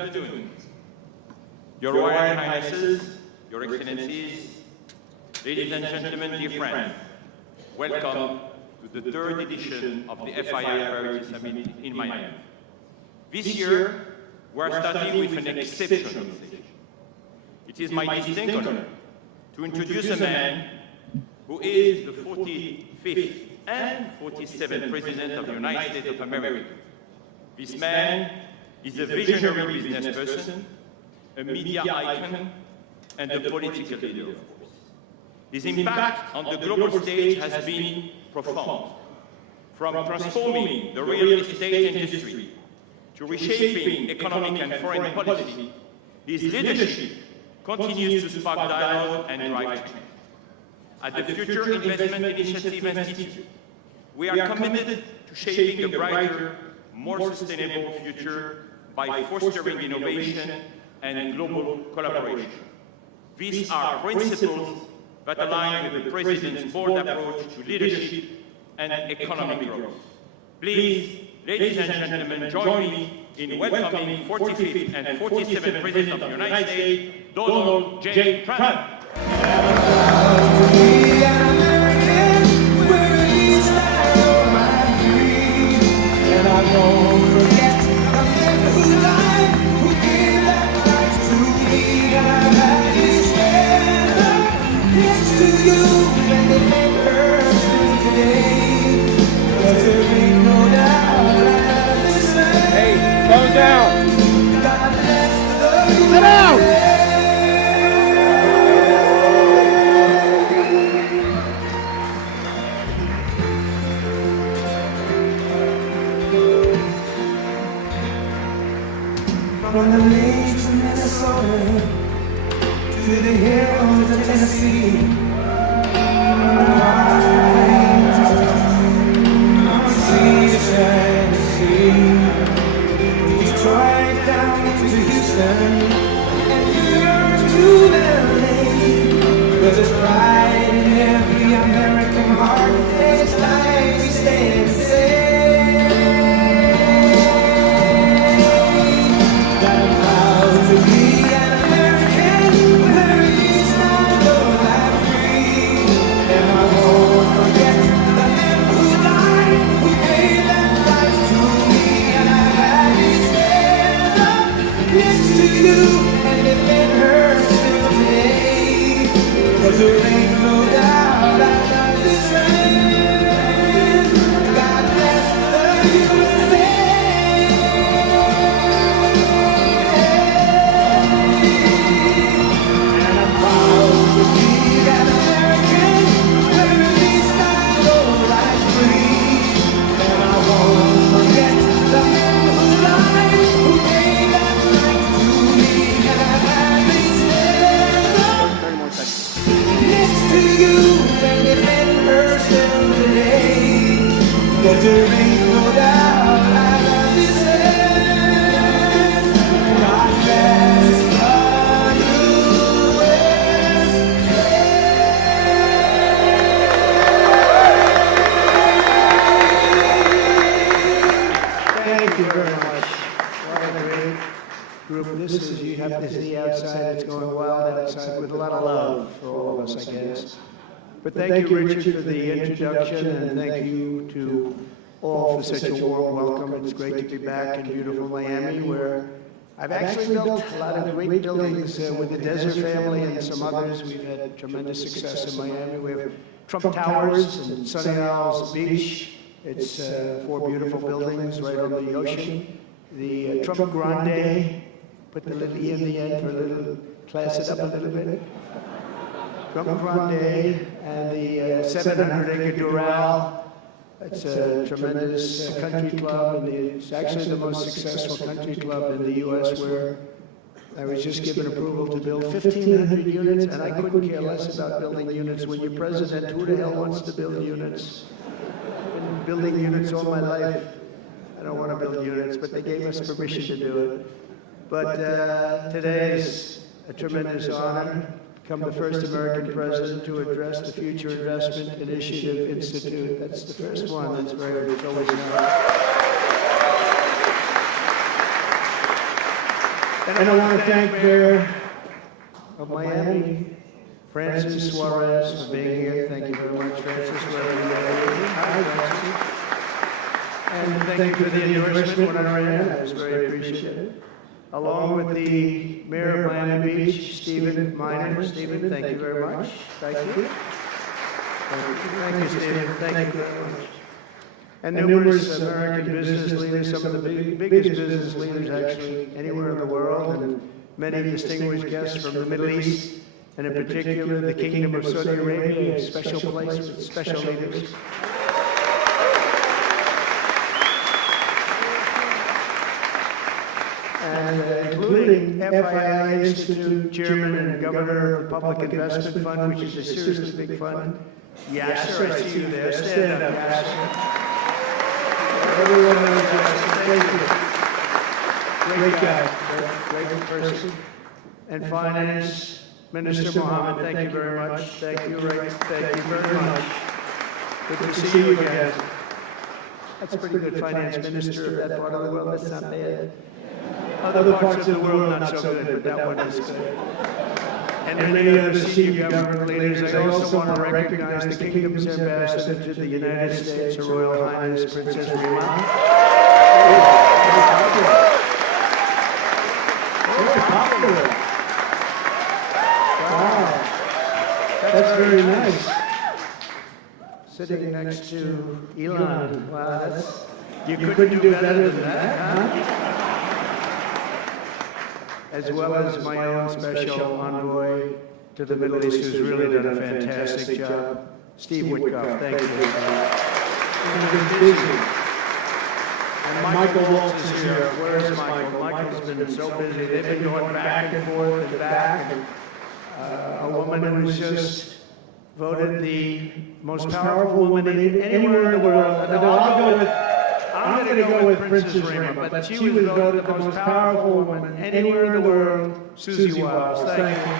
afternoon. Your Royal Highnesses, Your Excellencies, ladies and gentlemen, dear friends, welcome to the third edition of the FII Priority Summit in Miami. This year, we're starting with an exceptional stage. It is my distinct honor to introduce a man who is the 45th and 47th President of the United States of America. This man is a visionary business person, a media icon, and a political leader, of course. His impact on the global stage has been profound. From transforming the real estate industry to reshaping economic and foreign policy, his leadership continues to spark dialogue and drive change. At the Future Investment Initiative Institute, we are committed to shaping a brighter, more sustainable future by fostering innovation and global collaboration. These are principles that align with the President's bold approach to leadership and economic growth. Please, ladies and gentlemen, join me in welcoming 45th and 47th President of the United States, Donald J. Trump. Slow down. Sit down. From the lakes of Minnesota to the hills of Tennessee, from sea to shining sea, Detroit down to Houston, and Europe to LA. There's pride in every American heart. It's like we stand and say. There ain't no doubt I love this land. God bless the USA. And I'm proud to be an American, where at least I know life's free. And I won't forget the men who lied, who gave that right to me. And I happily stand up. 30 more seconds. Next to you and defend herself today, 'cause there ain't no doubt I love this land. God bless the USA. Thank you very much. What a great group. This is, you have to see outside, it's going wild outside with a lot of love for all of us, I guess. But thank you, Richard, for the introduction, and thank you to all for such a warm welcome. It's great to be back in beautiful Miami, where I've actually built a lot of great buildings with the Desert family and some others. We've had tremendous success in Miami. We have Trump Towers and Sunny Isles Beach. It's 4 beautiful buildings right on the ocean. The Trump Grande, put the little E in the end for a little, class it up a little bit. Trump Grande and the 700-acre Doral. It's a tremendous country club, and it's actually the most successful country club in the U.S., where I was just given approval to build 1,500 units, and I couldn't care less about building units. When you're president, who the hell wants to build units? I've been building units all my life. I don't want to build units, but they gave us permission to do it. But today is a tremendous honor. Become the first American president to address the Future Investment Initiative Institute. That's the first one. That's very, it's always nice. And I want to thank Mayor of Miami, Francis Suarez, for being here. Thank you very much, Francis, wherever you are. Hi, Francis. And thank you for the endorsement when I ran. I was very appreciative. Along with the Mayor of Miami Beach, Stephen Miner. Stephen, thank you very much. Thank you. Thank you, Stephen. Thank you very much. And numerous American business leaders, some of the biggest business leaders actually anywhere in the world, and many distinguished guests from the Middle East, and in particular the Kingdom of Saudi Arabia, a special place with special leaders. And including FII Institute Chairman and Governor of the Public Investment Fund, which is a seriously big fund. Yasser, I see you there. Stand up, Yasser. Everyone knows Yasser. Thank you. Great guy, great person. And Finance Minister Mohammad, thank you very much. Thank you, Rick. Thank you very much. Good to see you again. That's a pretty good Finance Minister of that part of the world. That's not bad. Other parts of the world, not so good, but that one is good. And many other senior government leaders. I also want to recognize the Kingdom's ambassador to the United States, Her Royal Highness Princess Riyadh. Very popular. Wow, that's very nice. Sitting next to Elon. Wow, you couldn't do better than that, huh? As well as my own special envoy to the Middle East, who's really done a fantastic job, Steve Witkoff. Thank you. He's been busy. And Michael Waltz is here. Where's Michael? Michael's been so busy. They've been going back and forth and back. And, a woman who's just voted the most powerful woman anywhere in the world. And I'm going to go with Princess Rima, but she was voted the most powerful woman anywhere in the world, Susie Wiles. Thank you.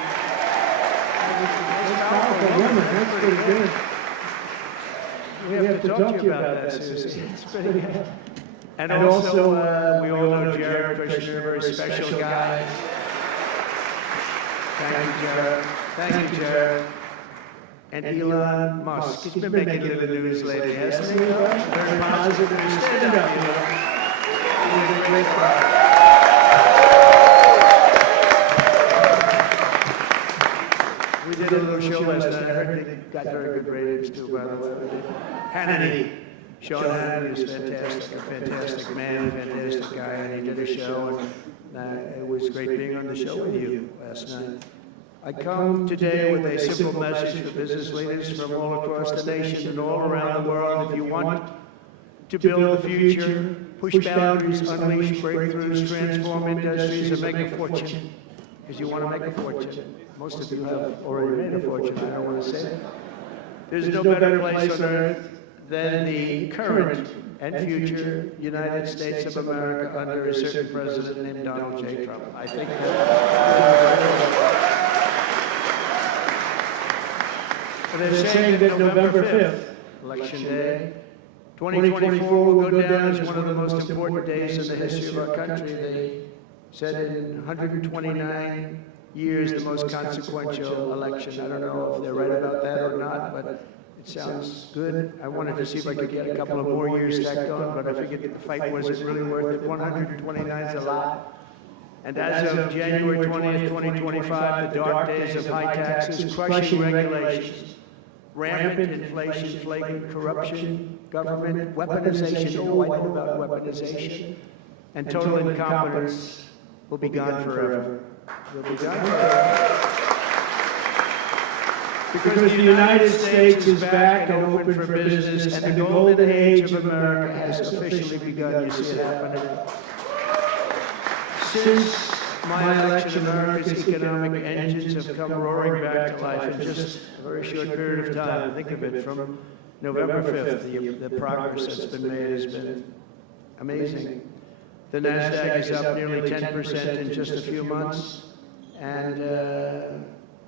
Most powerful woman, that's pretty good. We have to talk to you about that, Susie. It's pretty good. And also, we all know Jared Kushner, a very special guy. Thank you, Jared. Thank you, Jared. And Elon Musk. He's been making a little news lately, hasn't he? Very positive. Stand up, Elon. He's a great guy. We did a little show last night. I heard they got very good ratings too, by the way. Hannity. Sean Hannity is fantastic. A fantastic man, a fantastic guy. And he did a show, and it was great being on the show with you last night. I come today with a simple message for business leaders from all across the nation and all around the world. If you want to build the future, push boundaries, unleash breakthroughs, transform industries, and make a fortune, because you want to make a fortune. Most of you have already made a fortune, I don't want to say it. There's no better place on earth than the current and future United States of America under a certain president named Donald J. Trump. I think they're saying that November 5th, Election Day, 2024 will go down as one of the most important days in the history of our country. They said in 129 years, the most consequential election. I don't know if they're right about that or not, but it sounds good. I wanted to see if I could get a couple of more years stacked on, but I figured the fight wasn't really worth it. 129 is a lot. And as of January 20th, 2025, the dark days of high taxes, crushing regulations, rampant inflation, flagrant corruption, government weaponization, oh, I know about weaponization, and total incompetence will be gone forever. Will be gone forever. Because the United States is back and open for business, and the golden age of America has officially begun. You see it happening. Since my election, America's economic engines have come roaring back to life in just a very short period of time. Think of it, from November 5th, the progress that's been made has been amazing. The NASDAQ is up nearly 10% in just a few months, and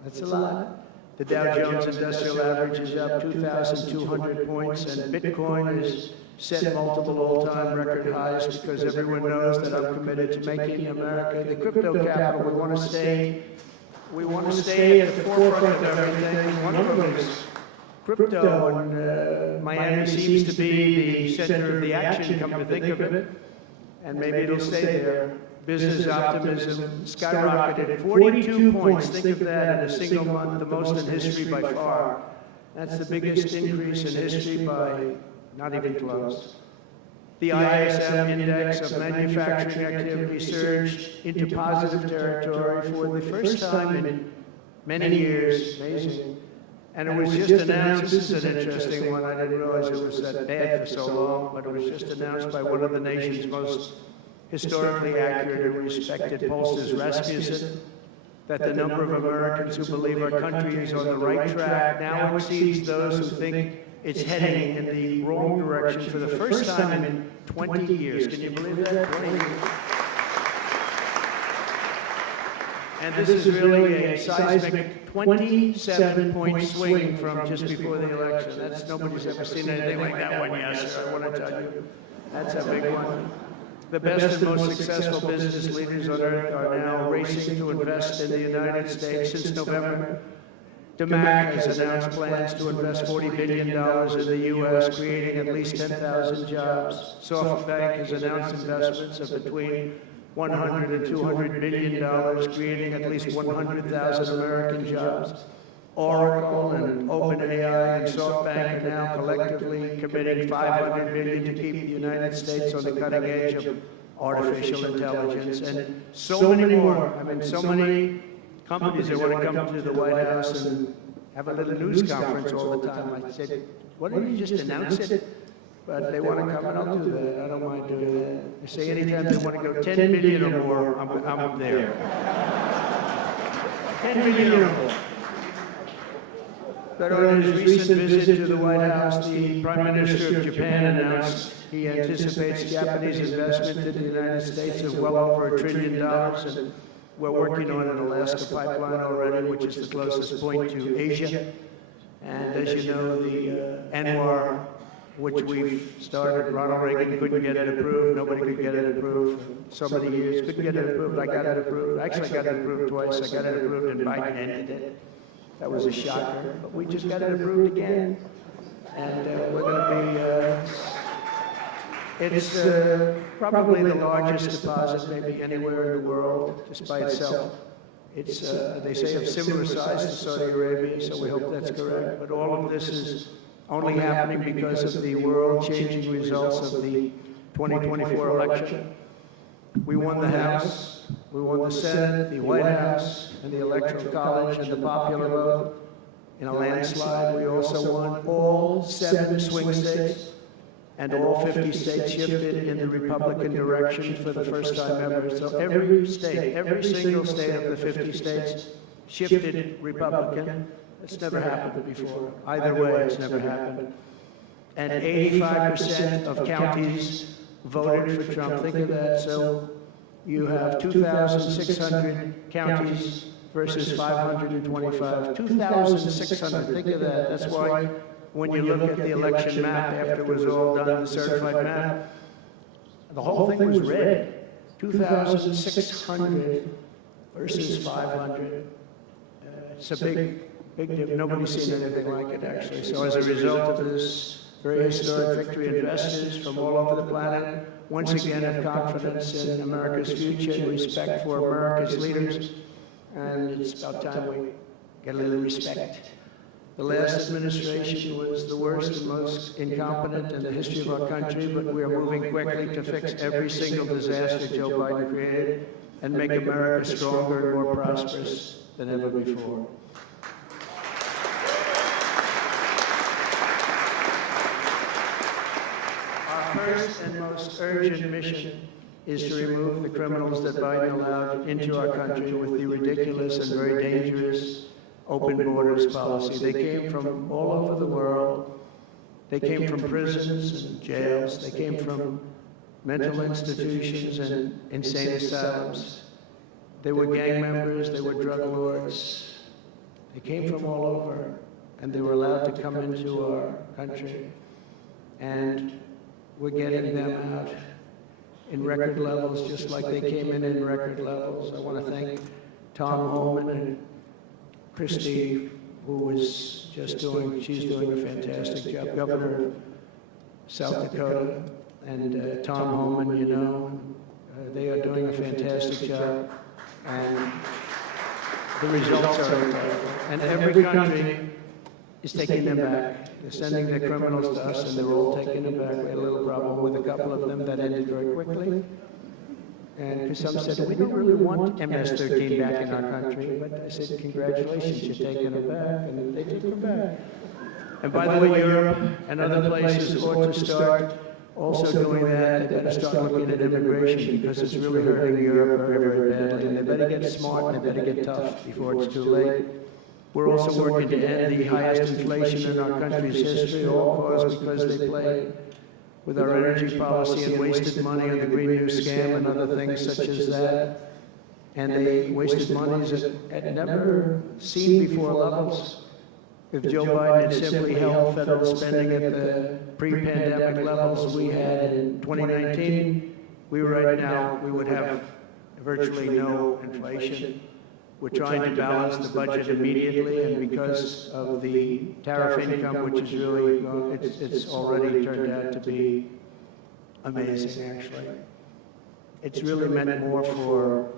that's a lot. The Dow Jones Industrial Average is up 2,200 points, and Bitcoin is set multiple all-time record highs because everyone knows that I'm committed to making America the crypto capital. We want to stay at the forefront of everything. One of them is crypto, and Miami seems to be the center of the action, come to think of it, and maybe it'll stay there. Business optimism skyrocketed 42 points. Think of that in a single month, the most in history by far. That's the biggest increase in history by not even close. The ISM index of manufacturing activity surged into positive territory for the first time in many years. Amazing. And it was just announced, this is an interesting one, I didn't realize it was that bad for so long, but it was just announced by one of the nation's most historically accurate and respected pollsters, Rasmussen, that the number of Americans who believe our country is on the right track now exceeds those who think it's heading in the wrong direction for the first time in 20 years. Can you believe that? 20 years. And this is really a seismic 27-point swing from just before the election. That's, nobody's ever seen anything like that one, yes, sir, I want to tell you. That's a big one. The best and most successful business leaders on earth are now racing to invest in the United States. Since November, DMAC has announced plans to invest $40 billion in the U.S., creating at least 10,000 jobs. SoftBank has announced investments of between $100 and $200 billion, creating at least 100,000 American jobs. Oracle and OpenAI and SoftBank are now collectively committing $500 billion to keep the United States on the cutting edge of artificial intelligence, and so many more. I mean, so many companies that want to come to the White House and have a little news conference all the time. I said, why don't you just announce it? But they want to come, and I'll do that. I don't mind doing that. They say anytime they want to go 10 billion or more, I'm there. 10 billion or more. But on his recent visit to the White House, the Prime Minister of Japan announced he anticipates Japanese investment in the United States of well over $1 trillion, and we're working on an Alaska pipeline already, which is the closest point to Asia. And as you know, the ANWR, which we've started, Ronald Reagan couldn't get it approved, nobody could get it approved for so many years, couldn't get it approved, I got it approved, actually I got it approved twice, I got it approved and Biden ended it. That was a shocker, but we just got it approved again. And we're going to be, it's probably the largest deposit maybe anywhere in the world, just by itself. It's, they say, of similar size to Saudi Arabia, so we hope that's correct. But all of this is only happening because of the world-changing results of the 2024 election. We won the House, we won the Senate, the White House, and the Electoral College, and the popular vote in a landslide. We also won all 7 swing states, and all 50 states shifted in the Republican direction for the first time ever. So every state, every single state of the 50 states shifted Republican. It's never happened before. Either way, it's never happened. And 85% of counties voted for Trump. Think of that. So you have 2,600 counties versus 525. 2,600. Think of that. That's why when you look at the election map after it was all done, the certified map, the whole thing was red. 2,600 versus 500. It's a big difference. Nobody's seen anything like it, actually. So as a result of this very historic victory, investors from all over the planet once again have confidence in America's future and respect for America's leaders. And it's about time we get a little respect. The last administration was the worst and most incompetent in the history of our country, but we are moving quickly to fix every single disaster Joe Biden created and make America stronger and more prosperous than ever before. Our first and most urgent mission is to remove the criminals that Biden allowed into our country with the ridiculous and very dangerous open borders policy. They came from all over the world. They came from prisons and jails. They came from mental institutions and insane asylums. They were gang members. They were drug lords. They came from all over, and they were allowed to come into our country. And we're getting them out in record levels, just like they came in record levels. I want to thank Tom Homan and Christie, who was just she's doing a fantastic job, Governor of South Dakota, and Tom Homan, you know, they are doing a fantastic job, and the results are incredible. And every country is taking them back. They're sending their criminals to us, and they're all taking them back. We had a little problem with a couple of them that ended very quickly. And some said, we don't really want MS-13 back in our country. But I said, congratulations, you're taking them back, and they took them back. And by the way, Europe and other places ought to start also doing that. They better start looking at immigration, because it's really hurting Europe very, very badly. And they better get smart, and they better get tough before it's too late. We're also working to end the highest inflation in our country's history, all caused because they played with our energy policy and wasted money on the Green New Scam and other things such as that. And they wasted monies at never seen before levels. If Joe Biden had simply held federal spending at the pre-pandemic levels we had in 2019, we would have virtually no inflation. We're trying to balance the budget immediately, and because of the tariff income, which is really, it's already turned out to be amazing, actually. It's really meant more for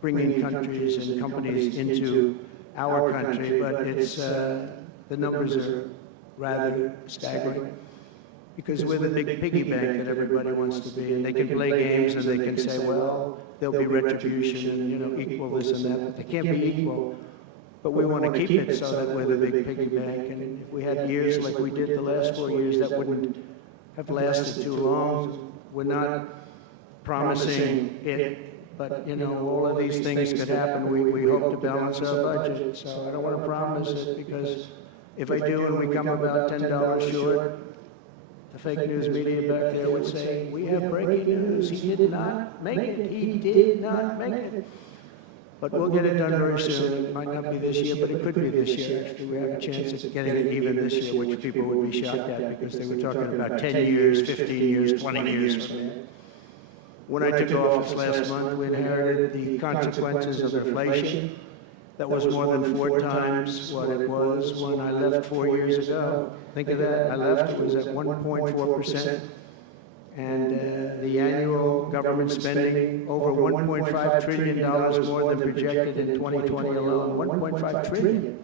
bringing countries and companies into our country, but it's, the numbers are rather staggering, because we're the big piggy bank that everybody wants to be, and they can play games and they can say, well, there'll be retribution and, you know, equal this and that, but they can't be equal. But we want to keep it so that we're the big piggy bank, and if we had years like we did the last 4 years, that wouldn't have lasted too long. We're not promising it, but, you know, all of these things could happen. We hope to balance our budget, so I don't want to promise it, because if I do and we come about $10 short, the fake news media back there would say, we have breaking news. He did not make it. He did not make it. But we'll get it done very soon. It might not be this year, but it could be this year. Actually, we have a chance of getting it even this year, which people would be shocked at, because they were talking about 10 years, 15 years, 20 years from now. When I took office last month, we inherited the consequences of inflation. That was more than 4 times what it was when I left 4 years ago. Think of that. I left, it was at 1.4%. And the annual government spending over $1.5 trillion more than projected in 2020 alone. $1.5 trillion.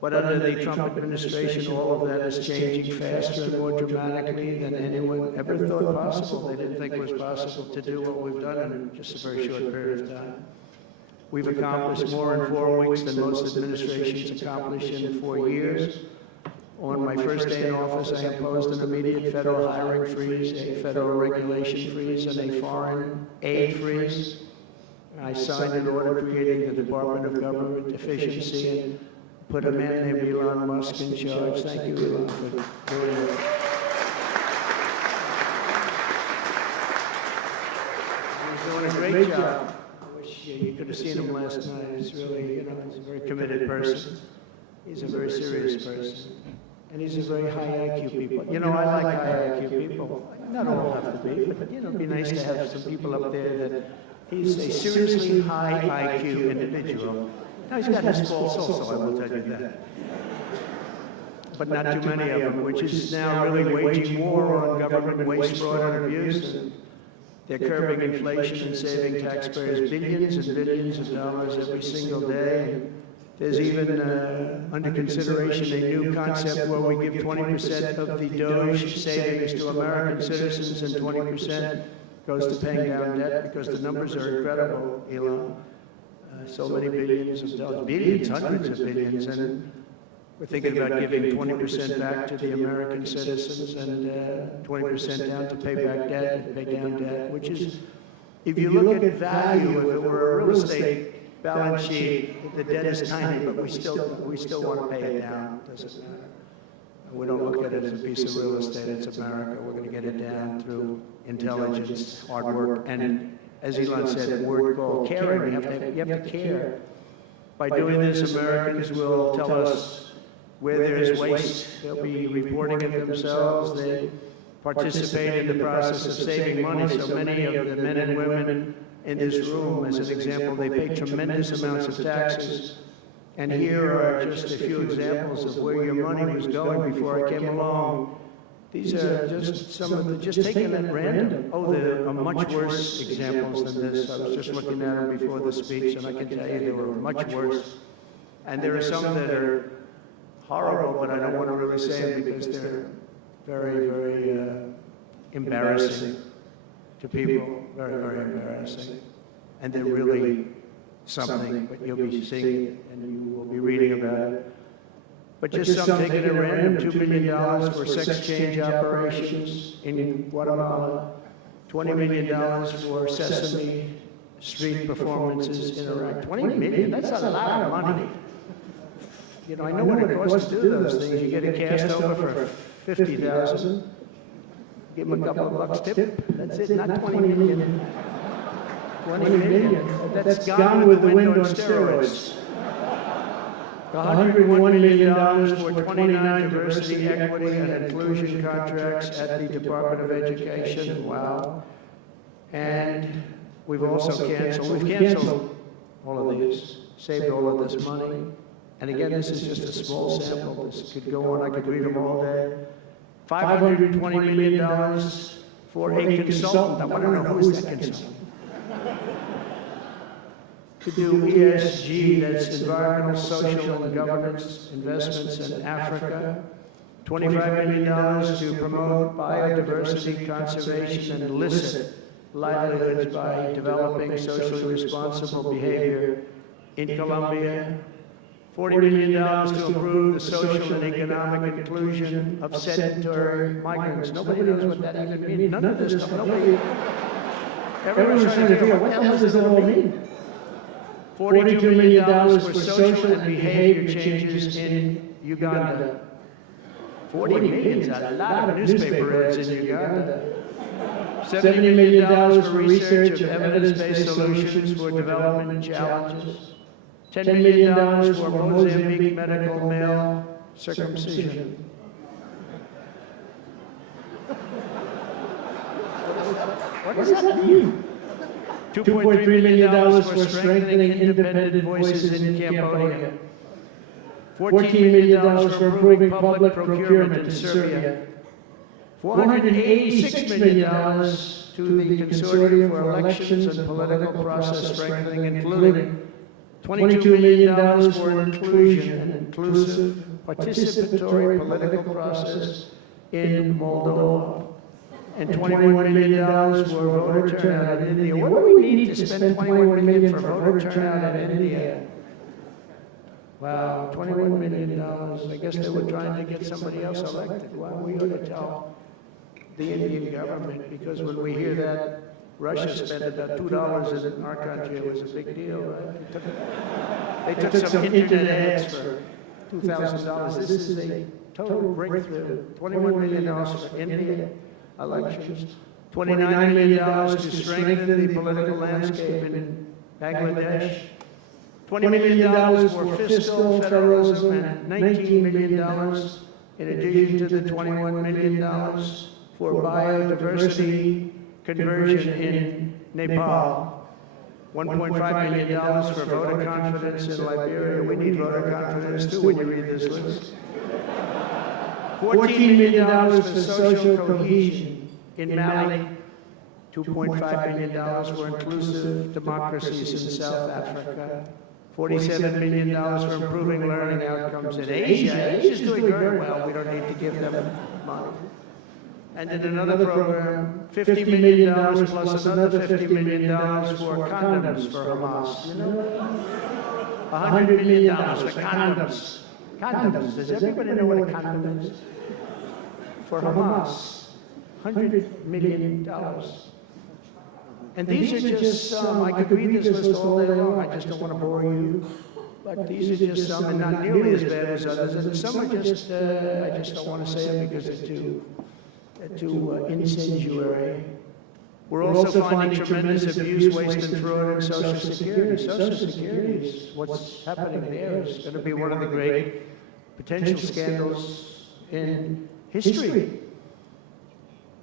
But under the Trump administration, all of that is changing faster and more dramatically than anyone ever thought possible. They didn't think it was possible to do what we've done in just a very short period of time. We've accomplished more in 4 weeks than most administrations accomplish in 4 years. On my first day in office, I imposed an immediate federal hiring freeze, a federal regulation freeze, and a foreign aid freeze. I signed an order creating the Department of Government Efficiency and put a man named Elon Musk in charge. Thank you, Elon, for doing it. He's doing a great job. You could have seen him last night. He's really, you know, he's a very committed person. He's a very serious person. And he's a very high IQ people. You know, I like high IQ people. Not all have to be, but, you know, it'd be nice to have some people up there that he's a seriously high IQ individual. Now, he's got his faults also, I will tell you that. But not too many of them, which is now really waging war on government waste, fraud, and abuse. And they're curbing inflation and saving taxpayers billions and billions of dollars every single day. And there's even under consideration a new concept where we give 20% of the DOGE savings to American citizens and 20% goes to paying down debt, because the numbers are incredible, Elon. So many billions of dollars, billions, hundreds of billions, and we're thinking about giving 20% back to the American citizens and 20% down to pay back debt and pay down debt, which is, if you look at value, if it were a real estate balance sheet, the debt is tiny, but we still want to pay it down. It doesn't matter. We don't look at it as a piece of real estate. It's America. We're going to get it down through intelligence, hard work, and as Elon said, a word called caring. You have to care. By doing this, Americans will tell us where there is waste. They'll be reporting it themselves. participate in the process of saving money. So many of the men and women in this room, as an example, they pay tremendous amounts of taxes. And here are just a few examples of where your money was going before I came along. These are just some of the, just taken at random. Oh, there are much worse examples than this. I was just looking at them before the speech, and I can tell you they were much worse. And there are some that are horrible, but I don't want to really say them because they're very, very embarrassing to people. Very, very embarrassing. And they're really something, but you'll be seeing it and you will be reading about it. But just some taken at random, $2 million for sex change operations in Guatemala, $20 million for Sesame Street performances in Iraq. $20 million, that's a lot of money. You know, I know what it costs to do those things. You get a cast over for $50,000, give them a couple of bucks tip, that's it, not $20 million. $20 million, that's gone with the wind on steroids. $101 million for 29 diversity, equity, and inclusion contracts at the Department of Education. Wow. And we've also canceled all of these, saved all of this money. And again, this is just a small sample. This could go on, I could read them all day. $520 million for a consultant. I want to know who is that consultant? To do ESG, that's environmental, social, and governance investments in Africa. $25 million to promote biodiversity conservation and illicit livelihoods by developing socially responsible behavior in Colombia. $40 million to improve the social and economic inclusion of sedentary migrants. Nobody knows what that even means. None of this stuff. Everyone's trying to figure out what the hell does it all mean? $42 million for social and behavior changes in Uganda. 40 million is a lot of newspaper ads in Uganda. $70 million for research of evidence-based solutions for development challenges. $10 million for Mozambique medical male circumcision. What does that mean? $2.3 million for strengthening independent voices in Cambodia. $14 million for improving public procurement in Serbia. $486 million to the Consortium for Elections and Political Process Strengthening, including $22 million for inclusion and inclusive participatory political process in Moldova. And $21 million for voter turnout in India. What do we need to spend $21 million for voter turnout in India? Wow, $21 million. I guess they were trying to get somebody else elected. Well, we ought to tell the Indian government, because when we hear that Russia spent about $2 in our country, it was a big deal, right? They took some internet ads for $2,000. This is a total breakthrough. $21 million for India elections. $29 million to strengthen the political landscape in Bangladesh. $20 million for fiscal federalism and $19 million in addition to the $21 million for biodiversity conversion in Nepal. $1.5 million for voter confidence in Liberia. We need voter confidence too when you read this list. $14 million for social cohesion in Mali. $2.5 million for inclusive democracies in South Africa. $47 million for improving learning outcomes in Asia. Asia's doing very well. We don't need to give them money. And in another program, $50 million plus another $50 million for condoms for Hamas. You know, $100 million for condoms. Condoms. Does everybody know what a condom is? For Hamas. $100 million. And these are just some, I could read this list all day long, I just don't want to bore you. But these are just some, and not nearly as bad as others. And some are just, I just don't want to say them because they're too incendiary. We're also finding tremendous abuse, waste, and fraud in Social Security. Social Security is what's happening there is going to be one of the great potential scandals in history.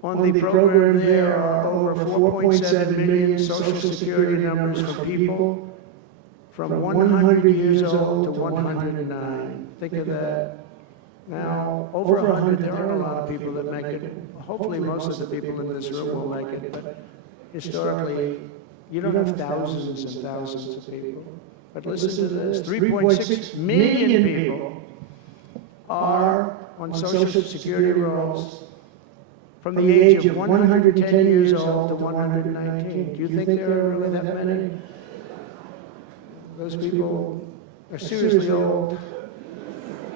On the program there are over 4.7 million social security numbers for people from 100 years old to 109. Think of that. Now, over 100, there aren't a lot of people that make it. Hopefully most of the people in this room will make it, but historically, you don't have thousands and thousands of people. But listen to this, 3.6 million people are on social security rolls from the age of 110 years old to 119. Do you think there are really that many? Those people are seriously old.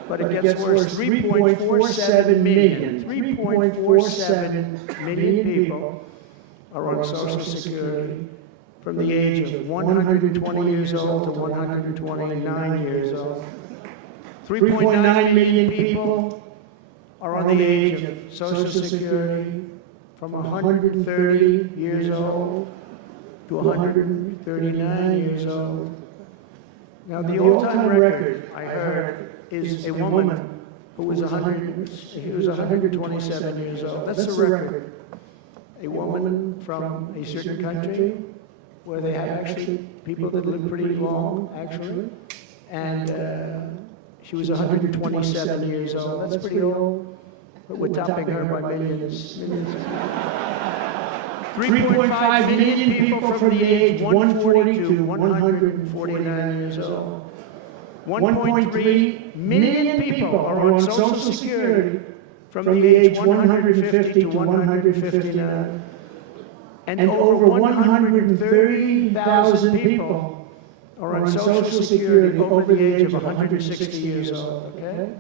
But it gets worse. 3.47 million. 3.47 million people are on Social Security from the age of 120 years old to 129 years old. 3.9 million people are on the age of Social Security from 130 years old to 139 years old. Now, the all-time record, I heard, is a woman who was 127 years old. That's the record. A woman from a certain country where they have actually people that live pretty long, actually. And she was 127 years old. That's pretty old. But we're topping her by millions. 3.5 million people from the age 140 to 149 years old. 1.3 million people are on Social Security from the age 150 to 159. And over 130,000 people are on Social Security over the age of 160 years old, okay?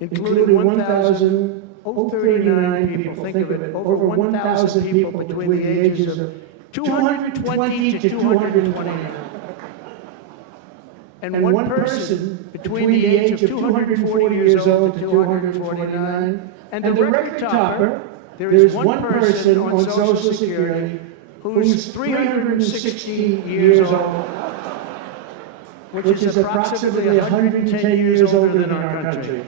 Including 1,039 people, think of it, over 1,000 people between the ages of 220 to 229. And one person between the age of 240 years old to 249. And the record topper, there is one person on Social Security who's 360 years old, which is approximately 110 years older than our country.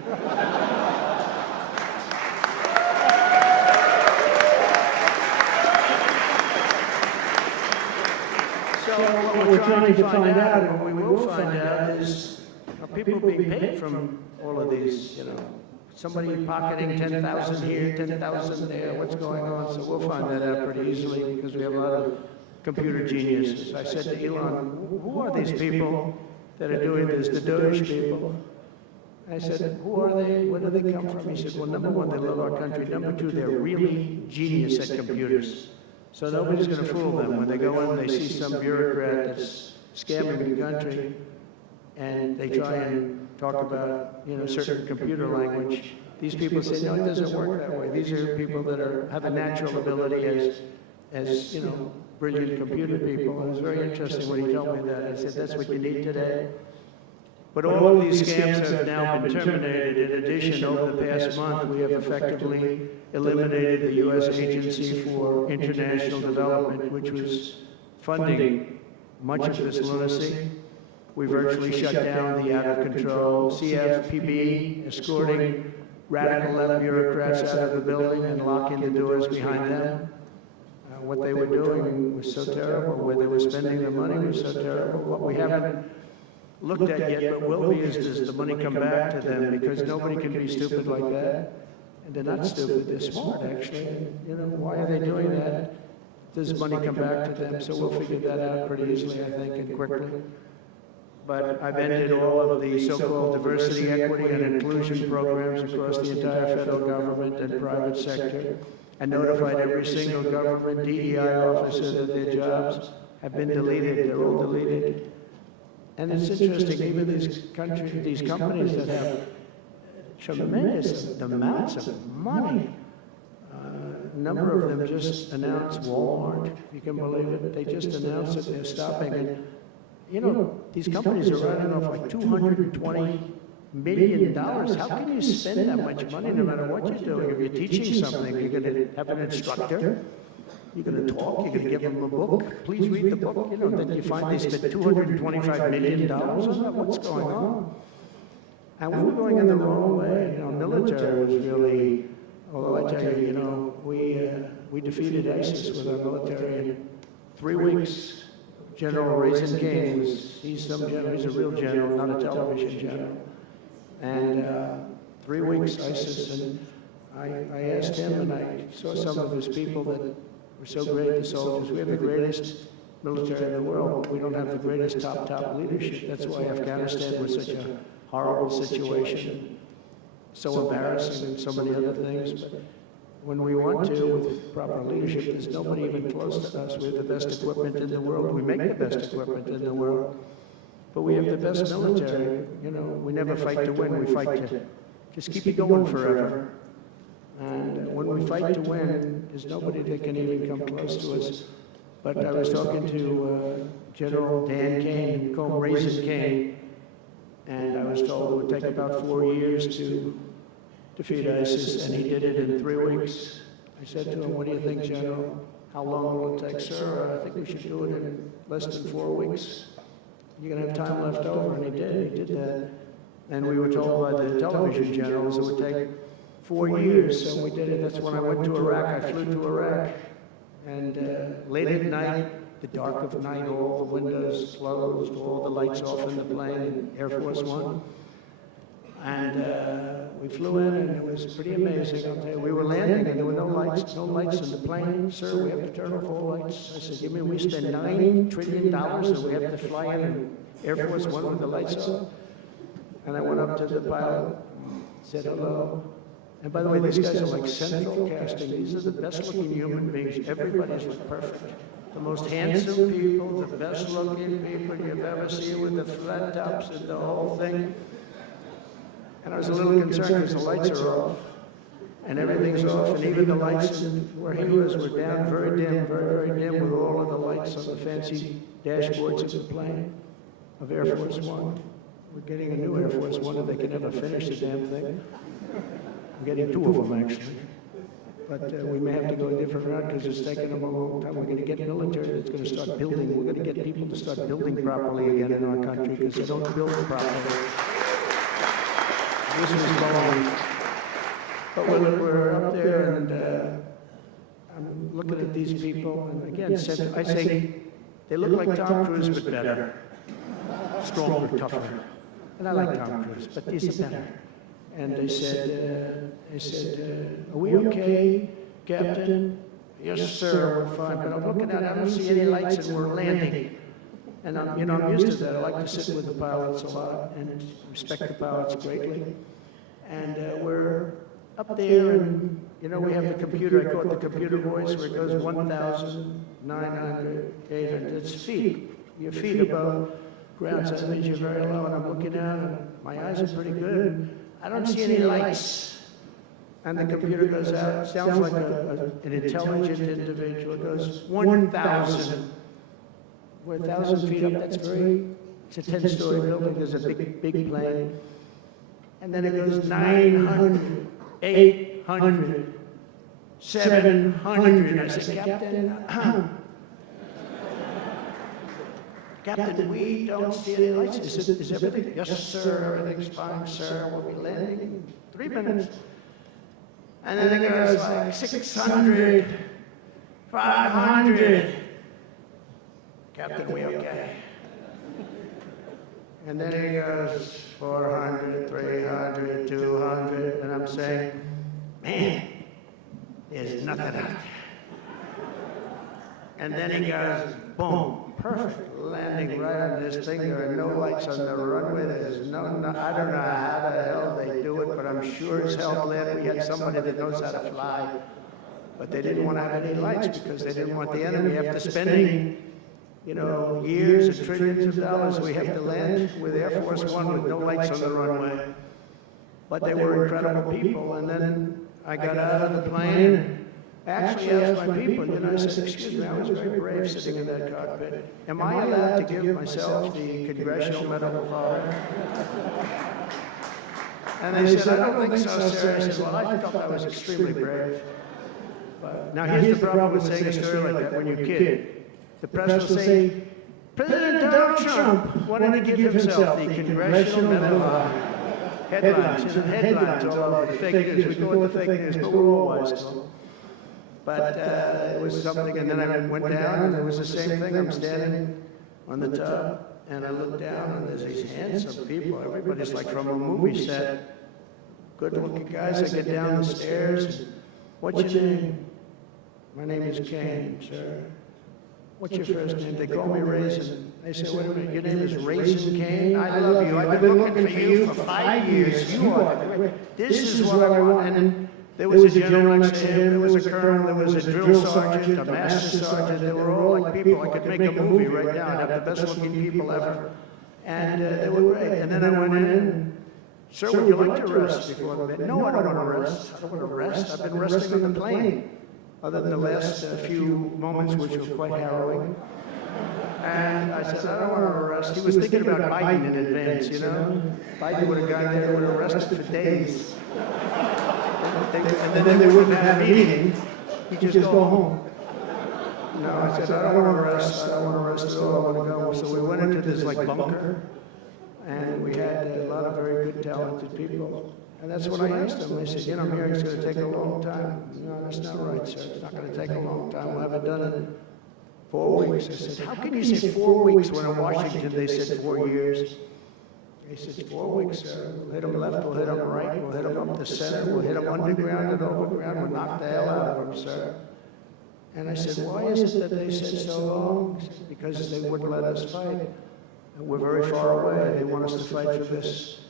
What we're trying to find out, and what we will find out, is are people being paid from all of these, you know, somebody pocketing 10,000 here, 10,000 there, what's going on? So we'll find that out pretty easily because we have a lot of computer geniuses. I said to Elon, who are these people that are doing this, the Doge people? I said, who are they? Where do they come from? He said, well, number one, they love our country. Number two, they're really genius at computers. So nobody's going to fool them. When they go in, they see some bureaucrat that's scamming the country, and they try and talk about, you know, certain computer language. These people say, no, it doesn't work that way. These are people that have a natural ability as you know, brilliant computer people. And it was very interesting when he told me that. I said, that's what you need today. But all of these scams have now been terminated. In addition, over the past month, we have effectively eliminated the U.S. Agency for International Development, which was funding much of this lunacy. We virtually shut down the out-of-control CFPB, escorting radical left bureaucrats out of the building and locking the doors behind them. What they were doing was so terrible. Where they were spending their money was so terrible. What we haven't looked at yet, but will be, is does the money come back to them? Because nobody can be stupid like that. And they're not stupid, they're smart, actually. You know, why are they doing that? Does money come back to them? So we'll figure that out pretty easily, I think, and quickly. But I've ended all of the so-called diversity, equity, and inclusion programs across the entire federal government and private sector, and notified every single government DEI officer that their jobs have been deleted. They're all deleted. And it's interesting, even these companies that have tremendous amounts of money, a number of them just announced, Walmart, if you can believe it, they just announced that they're stopping. And, you know, these companies are running off like $220 million. How can you spend that much money no matter what you're doing? If you're teaching something, you're going to have an instructor. You're going to talk, you're going to give them a book. Please read the book. You know, then you find they spent $225 million on that. What's going on? And we were going in the wrong way. You know, military was really, although I tell you, you know, we defeated ISIS with our military in 3 weeks. General Raisin King he's a real general, not a television general. And 3 weeks ISIS, and I asked him, and I saw some of his people that were so great, the soldiers. We have the greatest military in the world, but we don't have the greatest top leadership. That's why Afghanistan was such a horrible situation, so embarrassing and so many other things. But when we want to, with proper leadership, there's nobody even close to us. We have the best equipment in the world. We make the best equipment in the world. But we have the best military. You know, we never fight to win. We fight to just keep it going forever. And when we fight to win, there's nobody that can even come close to us. But I was talking to General Dan Kane, we call him Raisin Kane, and I was told it would take about 4 years to defeat ISIS, and he did it in 3 weeks. I said to him, "What do you think, General? How long will it take?" "Sir, I think we should do it in less than 4 weeks. You're going to have time left over," and he did that. And we were told by the television generals it would take 4 years, so we did it. That's when I went to Iraq. I flew to Iraq, and late at night, the dark of night, all the windows closed, all the lights off in the plane, Air Force One. And we flew in, and it was pretty amazing. I'll tell you, we were landing, and there were no lights in the plane. "Sir, we have to turn off all lights." I said, "You mean we spend $9 trillion and we have to fly in Air Force One with the lights off?" And I went up to the pilot, said hello. And by the way, these guys are like central casting. These are the best-looking human beings. Everybody's like perfect. The most handsome people, the best-looking people you've ever seen with the flat tops and the whole thing. And I was a little concerned because the lights are off, and everything's off, and even the lights where he was were down, very dim, very dim, with all of the lights on the fancy dashboards of the plane, of Air Force One. We're getting a new Air Force One, and they can never finish the damn thing. We're getting 2 of them, actually. But we may have to go a different route because it's taken them a long time. We're going to get military that's going to start building. We're going to get people to start building properly again in our country because they don't build properly. This is going. But we're up there, and I'm looking at these people, and again, I say they look like Tom Cruise, but better. Stronger, tougher. And I like Tom Cruise, but these are better. And they said, "Are we okay, Captain?" "Yes, sir, we're fine." But I'm looking out, I don't see any lights, and we're landing. And I'm used to that. I like to sit with the pilots a lot and respect the pilots greatly. And we're up there, and we have the computer. I call it the computer voice, where it goes 1,900, 800. It's feet. Your feet above ground, so that means you're very low. And I'm looking out, and my eyes are pretty good. I don't see any lights. And the computer goes out. It sounds like an intelligent individual. It goes 1,000. We're 1,000 feet up. It's a 10-story building. There's a big plane. And then it goes 900, 800, 700. I said, Captain, we don't see any lights. Is everything? Yes, sir, everything's fine, sir. We'll be landing in 3 minutes. And then it goes like 600, 500. Captain, we okay? And then it goes 400, 300, 200. And I'm saying, man, there's nothing out there. And then he goes, boom. Perfect landing right on this thing. There are no lights on the runway. There's no, I don't know how the hell they do it, but I'm sure as hell glad we had somebody that knows how to fly. But they didn't want to have any lights because they didn't want the enemy after spending, years and trillions of dollars. We have to land with Air Force One with no lights on the runway. But they were incredible people. And then I got out of the plane. I actually asked my people, I said, excuse me, I was very brave sitting in that cockpit. Am I allowed to give myself the Congressional Medal of Honor? And they said, I don't think so, sir. I said, well, I thought I was extremely brave. But now here's the problem with saying a story like that when you're a kid. The press will say, President Donald Trump wanted to give himself the Congressional Medal of Honor. Headlines all over the fake news. We go with the fake news, but we're all wise to them. But it was something, and then I went down, and it was the same thing. I'm standing on the tub, and I look down, and there's these handsome people. Everybody's like from a movie set. Good-looking guys. I get down the stairs. What's your name? My name is Kane, sir. What's your first name? They call me Raisin. They say, wait a minute, your name is Raisin Kane? I love you. I've been looking for you for 5 years. You are the great. This is what I want. And there was a general next to him, there was a colonel, there was a drill sergeant, a master sergeant. They were all like people. I could make a movie right now. I'd have the best-looking people ever. And they were great. And then I went in and, sir, would you like to rest before the bed? No, I don't want to rest. I don't want to rest. I've been resting on the plane, other than the last few moments, which were quite harrowing. And I said, I don't want to rest. He was thinking about Biden in advance, you know? Biden would have gone there, would have rested for days. And then they wouldn't have a meeting. He'd just go home. No, I said, I don't want to rest. I don't want to rest at all. I want to go. So we went into this like bunker, and we had a lot of very good, talented people. And that's what I asked them. They said, you know, I'm hearing it's going to take a long time. No, that's not right, sir. It's not going to take a long time. We'll have it done in 4 weeks. I said, how can you say 4 weeks when in Washington they said 4 years? They said, 4 weeks, sir. We'll hit them left, we'll hit them right, we'll hit them up the center, we'll hit them underground and overground, we'll knock the hell out of them, sir. And I said, why is it that they said so long? He said, because they wouldn't let us fight. And we're very far away. They want us to fight for this,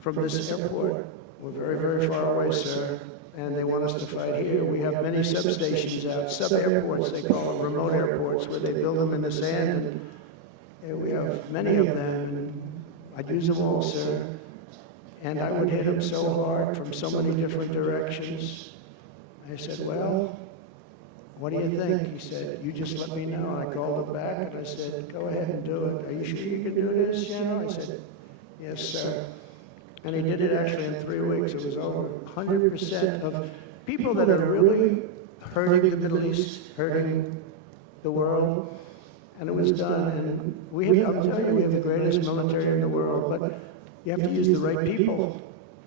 from this airport. We're very, very far away, sir. And they want us to fight here. We have many substations out, sub-airports, they call them, remote airports, where they build them in the sand. And we have many of them. And I'd use them all, sir. And I would hit them so hard from so many different directions. I said, well, what do you think? He said, you just let me know. And I called him back and I said, go ahead and do it. Are you sure you can do this, General? I said, yes, sir. And he did it actually in 3 weeks. It was over 100% of people that are really hurting the Middle East, hurting the world. And it was done. And we have, I'll tell you, we have the greatest military in the world, but you have to use the right people.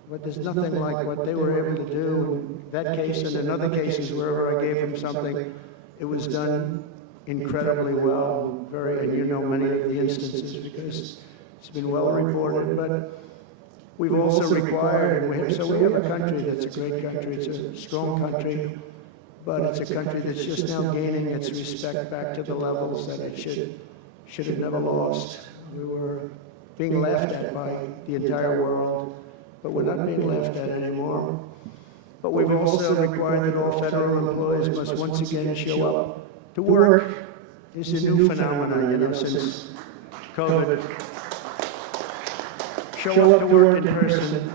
But there's nothing like what they were able to do in that case and in other cases wherever I gave them something. It was done incredibly well, and you know many of the instances because it's been well reported, but we've also required, and we have a country that's a great country, it's a strong country, but it's a country that's just now gaining its respect back to the levels that it should have never lost. We were being laughed at by the entire world, but we're not being laughed at anymore. But we've also required that all federal employees must once again show up to work. It's a new phenomenon, you know, since COVID. Show up to work in person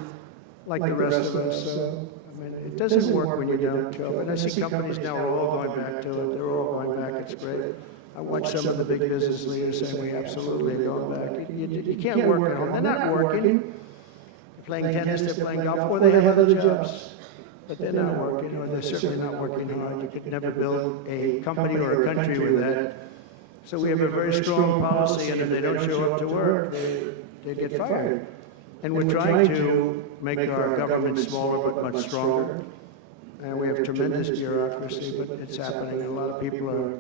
like the rest of us. So, I mean, it doesn't work when you don't show up. And I see companies now are all going back to it. They're all going back. It's great. I watch some of the big business leaders saying we absolutely are going back. You can't work at home. They're not working. They're playing tennis, they're playing golf, or they have other jobs. But they're not working, or they're certainly not working hard. You could never build a company or a country with that. So we have a very strong policy, and if they don't show up to work, they get fired. And we're trying to make our government smaller but much stronger. And we have tremendous bureaucracy, but it's happening. A lot of people are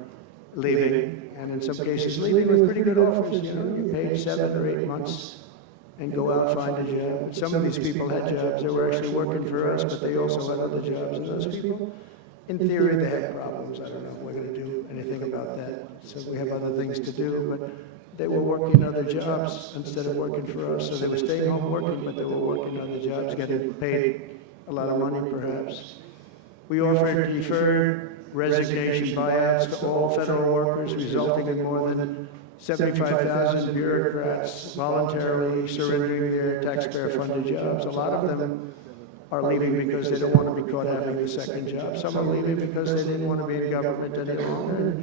leaving, and in some cases leaving with pretty good offers. You know, you paid 7 or 8 months and go out and find a job. Some of these people had jobs. They were actually working for us, but they also had other jobs. And those people, in theory, they had problems. I don't know if we're going to do anything about that. So we have other things to do, but they were working other jobs instead of working for us. So they were staying home working, but they were working other jobs, getting paid a lot of money, perhaps. We offered deferred resignation buyouts to all federal workers, resulting in more than 75,000 bureaucrats voluntarily surrendering their taxpayer-funded jobs. A lot of them are leaving because they don't want to be caught having a second job. Some are leaving because they didn't want to be in government any longer.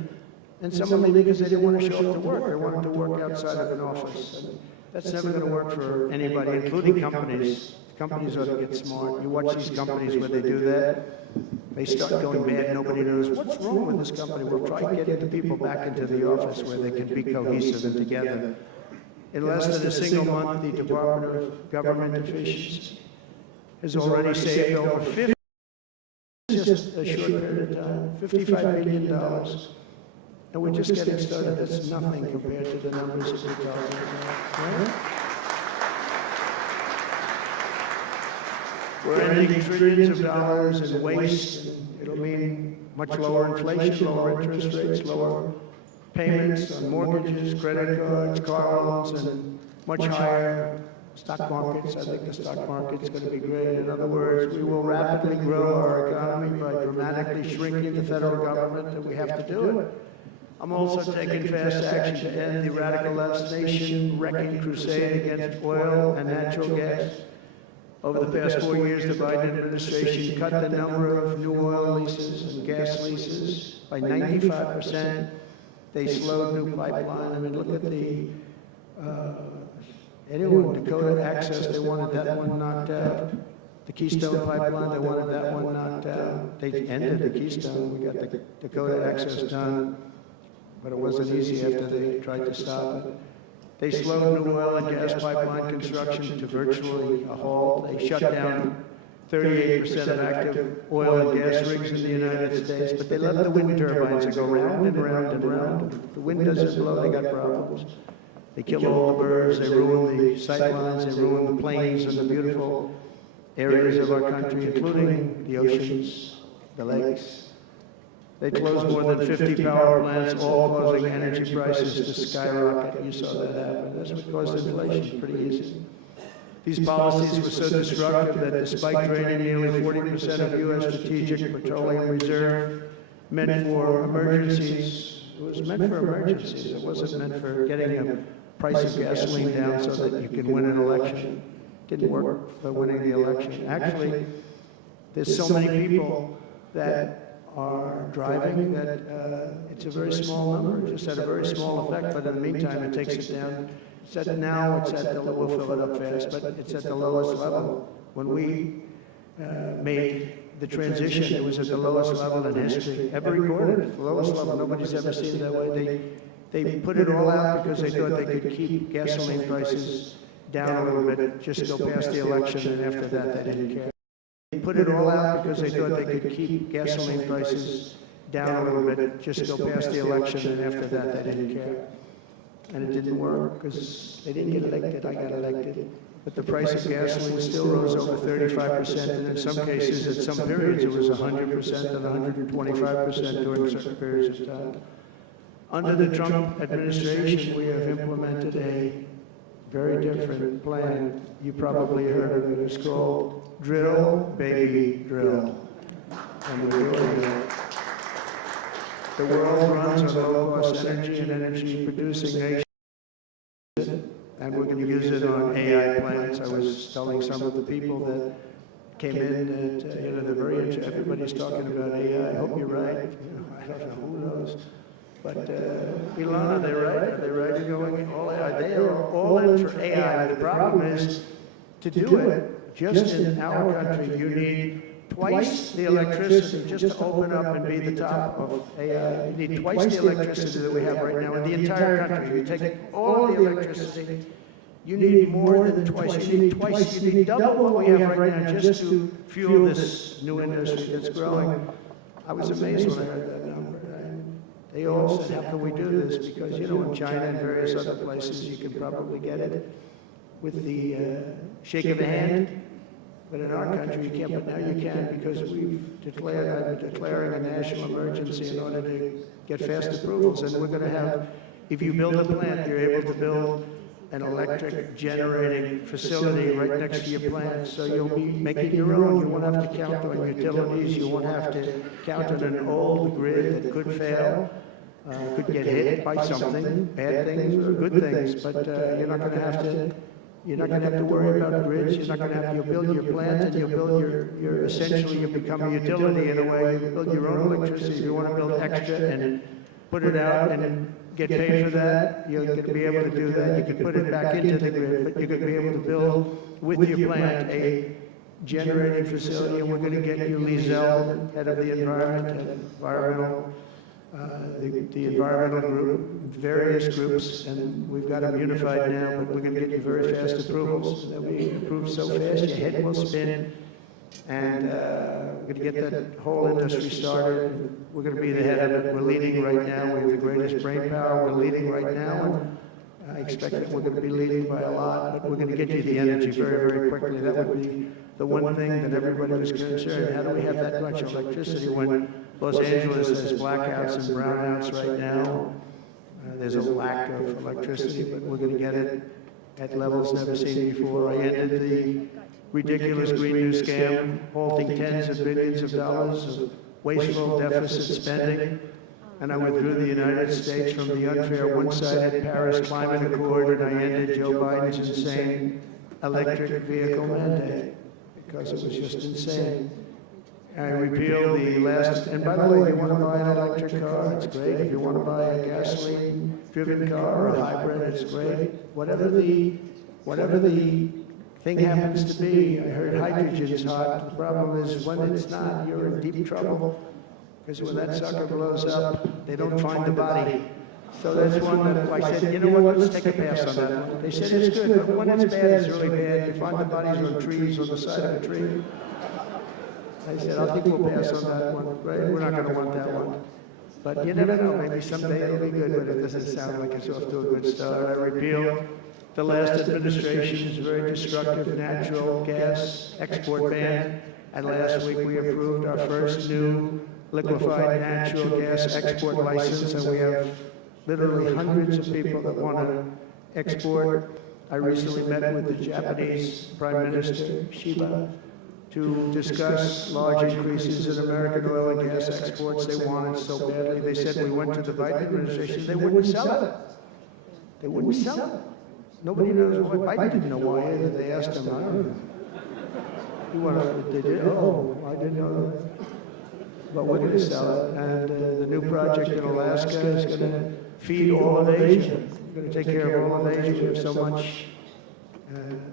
And some are leaving because they didn't want to show up to work. They wanted to work outside of an office. And that's never going to work for anybody, including companies. Companies ought to get smart. You watch these companies where they do that, they start going bad. Nobody knows what's wrong with this company. We'll try getting the people back into the office where they can be cohesive and together. In less than a single month, the Department of Government Efficiency has already saved over $50 billion just a short period of time, $55 billion. And we're just getting started. That's nothing compared to the numbers that we're talking about. Right? We're ending trillions of dollars in waste. And it'll mean much lower inflation, lower interest rates, lower payments on mortgages, credit cards, car loans, and much higher stock markets. I think the stock market's going to be great. In other words, we will rapidly grow our economy by dramatically shrinking the federal government, and we have to do it. I'm also taking fast action to end the radical left nation-wrecking crusade against oil and natural gas. Over the past 4 years, the Biden administration cut the number of new oil leases and gas leases by 95%. They slowed new pipeline. I mean, look at the anyone, Dakota Access, they wanted that one knocked out. The Keystone Pipeline, they wanted that one knocked out. They ended the Keystone. We got the Dakota Access done, but it wasn't easy after they tried to stop it. They slowed new oil and gas pipeline construction to virtually a halt. They shut down 38% of active oil and gas rigs in the United States, but they let the wind turbines go round and round and round. If the wind doesn't blow, they got problems. They kill all the birds, they ruin the sightlines, they ruin the plains and the beautiful areas of our country, including the oceans, the lakes. They closed more than 50 power plants, all causing energy prices to skyrocket. You saw that happen. That's what caused inflation, pretty easy. These policies were so destructive that despite draining nearly 40% of U.S. strategic petroleum reserve, meant for emergencies, it was meant for emergencies. It wasn't meant for getting a price of gasoline down so that you can win an election. It didn't work for winning the election. Actually, there's so many people that are driving that it's a very small number. It just had a very small effect, but in the meantime, it takes it down. Now it's at the, we'll fill it up fast, but it's at the lowest level. When we made the transition, it was at the lowest level in history, ever recorded, the lowest level. Nobody's ever seen it that way. They put it all out because they thought they could keep gasoline prices down a little bit, just go past the election, and after that, they didn't care. They put it all out because they thought they could keep gasoline prices down a little bit, just go past the election, and after that, they didn't care. And it didn't work because they didn't get elected. I got elected. But the price of gasoline still rose over 35%, and in some cases, at some periods, it was 100% and 125% during certain periods of time. Under the Trump administration, we have implemented a very different plan. You probably heard of it. It's called Drill, Baby, Drill. And we're doing that. The world runs on low-cost energy and energy-producing nations, and we're going to use it on AI plants. I was telling some of the people that came in that, they're very interested. Everybody's talking about AI. I hope you're right. I don't know, who knows. But Ilana, they're right. Are they right in going all AI? They are all in for AI. The problem is, to do it, just in our country, you need twice the electricity just to open up and be the top of AI. You need twice the electricity that we have right now in the entire country. You take all the electricity, you need more than twice. You need twice, you need double what we have right now just to fuel this new industry that's growing. I was amazed when I heard that number. They all said, how can we do this? Because, in China and various other places, you can probably get it with the shake of a hand. But in our country, you can't. But now you can, because we've declaring a national emergency in order to get fast approvals. And we're going to have, if you build a plant, you're able to build an electric generating facility right next to your plant. So you'll be making your own. You won't have to count on utilities. You won't have to count on an old grid that could fail, could get hit by something, bad things or good things. But you're not going to have to. You're not going to have to worry about grids. You're not going to have. You'll build your plant and you'll build your essentially you become a utility in a way. You build your own electricity. If you want to build extra and put it out and get paid for that, you're going to be able to do that. You can put it back into the grid, but you're going to be able to build with your plant a generating facility. And we're going to get you Lee Zell, head of the environmental group, various groups, and we've got them unified now, but we're going to get you very fast approvals. They'll be approved so fast, your head will spin. And we're going to get that whole industry started. We're going to be the head of it. We're leading right now. We have the greatest brain power. We're leading right now. And I expect that we're going to be leading by a lot, but we're going to get you the energy very, very quickly. That would be the one thing that everybody was concerned. How do we have that much electricity when Los Angeles has blackouts and brownouts right now? There's a lack of electricity, but we're going to get it at levels never seen before. I ended the ridiculous Green New scam, halting tens of billions of dollars of wasteful deficit spending, and I withdrew the United States from the unfair one-sided Paris Climate Accord, and I ended Joe Biden's insane electric vehicle mandate, because it was just insane. I repealed the last, and by the way, if you want to buy an electric car, it's great. If you want to buy a gasoline-driven car or a hybrid, it's great. Whatever the thing happens to be, I heard hydrogen's hot. The problem is when it's not, you're in deep trouble. Because when that sucker blows up, they don't find the body. So that's one that I said, you know what, let's take a pass on that one. They said it's good, but when it's bad, it's really bad. You find the bodies on trees, on the side of a tree. I said, I think we'll pass on that one, right? We're not going to want that one. But you never know, maybe someday it'll be good, but it doesn't sound like it's off to a good start. I repealed the last administration's very destructive natural gas export ban, and last week we approved our first new liquefied natural gas export license, and we have literally hundreds of people that want to export. I recently met with the Japanese Prime Minister, Shiba, to discuss large increases in American oil and gas exports. They wanted so badly. They said we went to the Biden administration, they wouldn't sell it. They wouldn't sell it. Nobody knows why. Biden didn't know why either. They asked him, I don't know. You want to, they did? Oh, I didn't know that. But we're going to sell it. And the new project in Alaska is going to feed all of Asia. We're going to take care of all of Asia. We have so much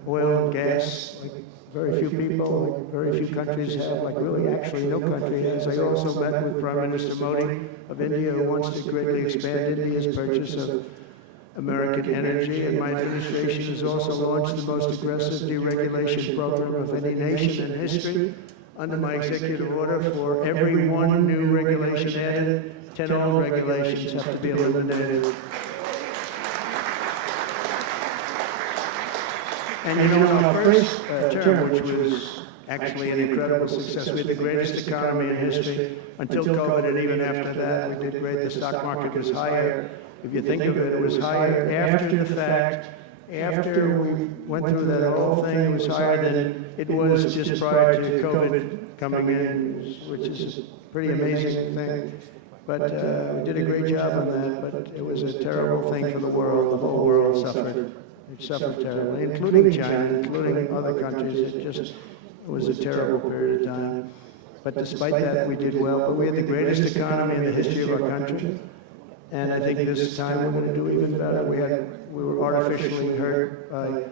oil and gas, like very few people, like very few countries have, like really actually no country has. I also met with Prime Minister Modi of India, who wants to greatly expand India's purchase of American energy, and my administration has also launched the most aggressive deregulation program of any nation in history. Under my executive order, for every one new regulation added, 10 old regulations have to be eliminated. And you know, in our first term, which was actually an incredible success, we had the greatest economy in history until COVID, and even after that, we did great. The stock market was higher. If you think of it, it was higher after the fact. After we went through that whole thing, it was higher than it was just prior to COVID coming in, which is a pretty amazing thing. But we did a great job on that, but it was a terrible thing for the world. The whole world suffered. It suffered terribly, including China, including other countries. It was a terrible period of time. But despite that, we did well. But we had the greatest economy in the history of our country. And I think this time we're going to do even better. We were artificially hurt by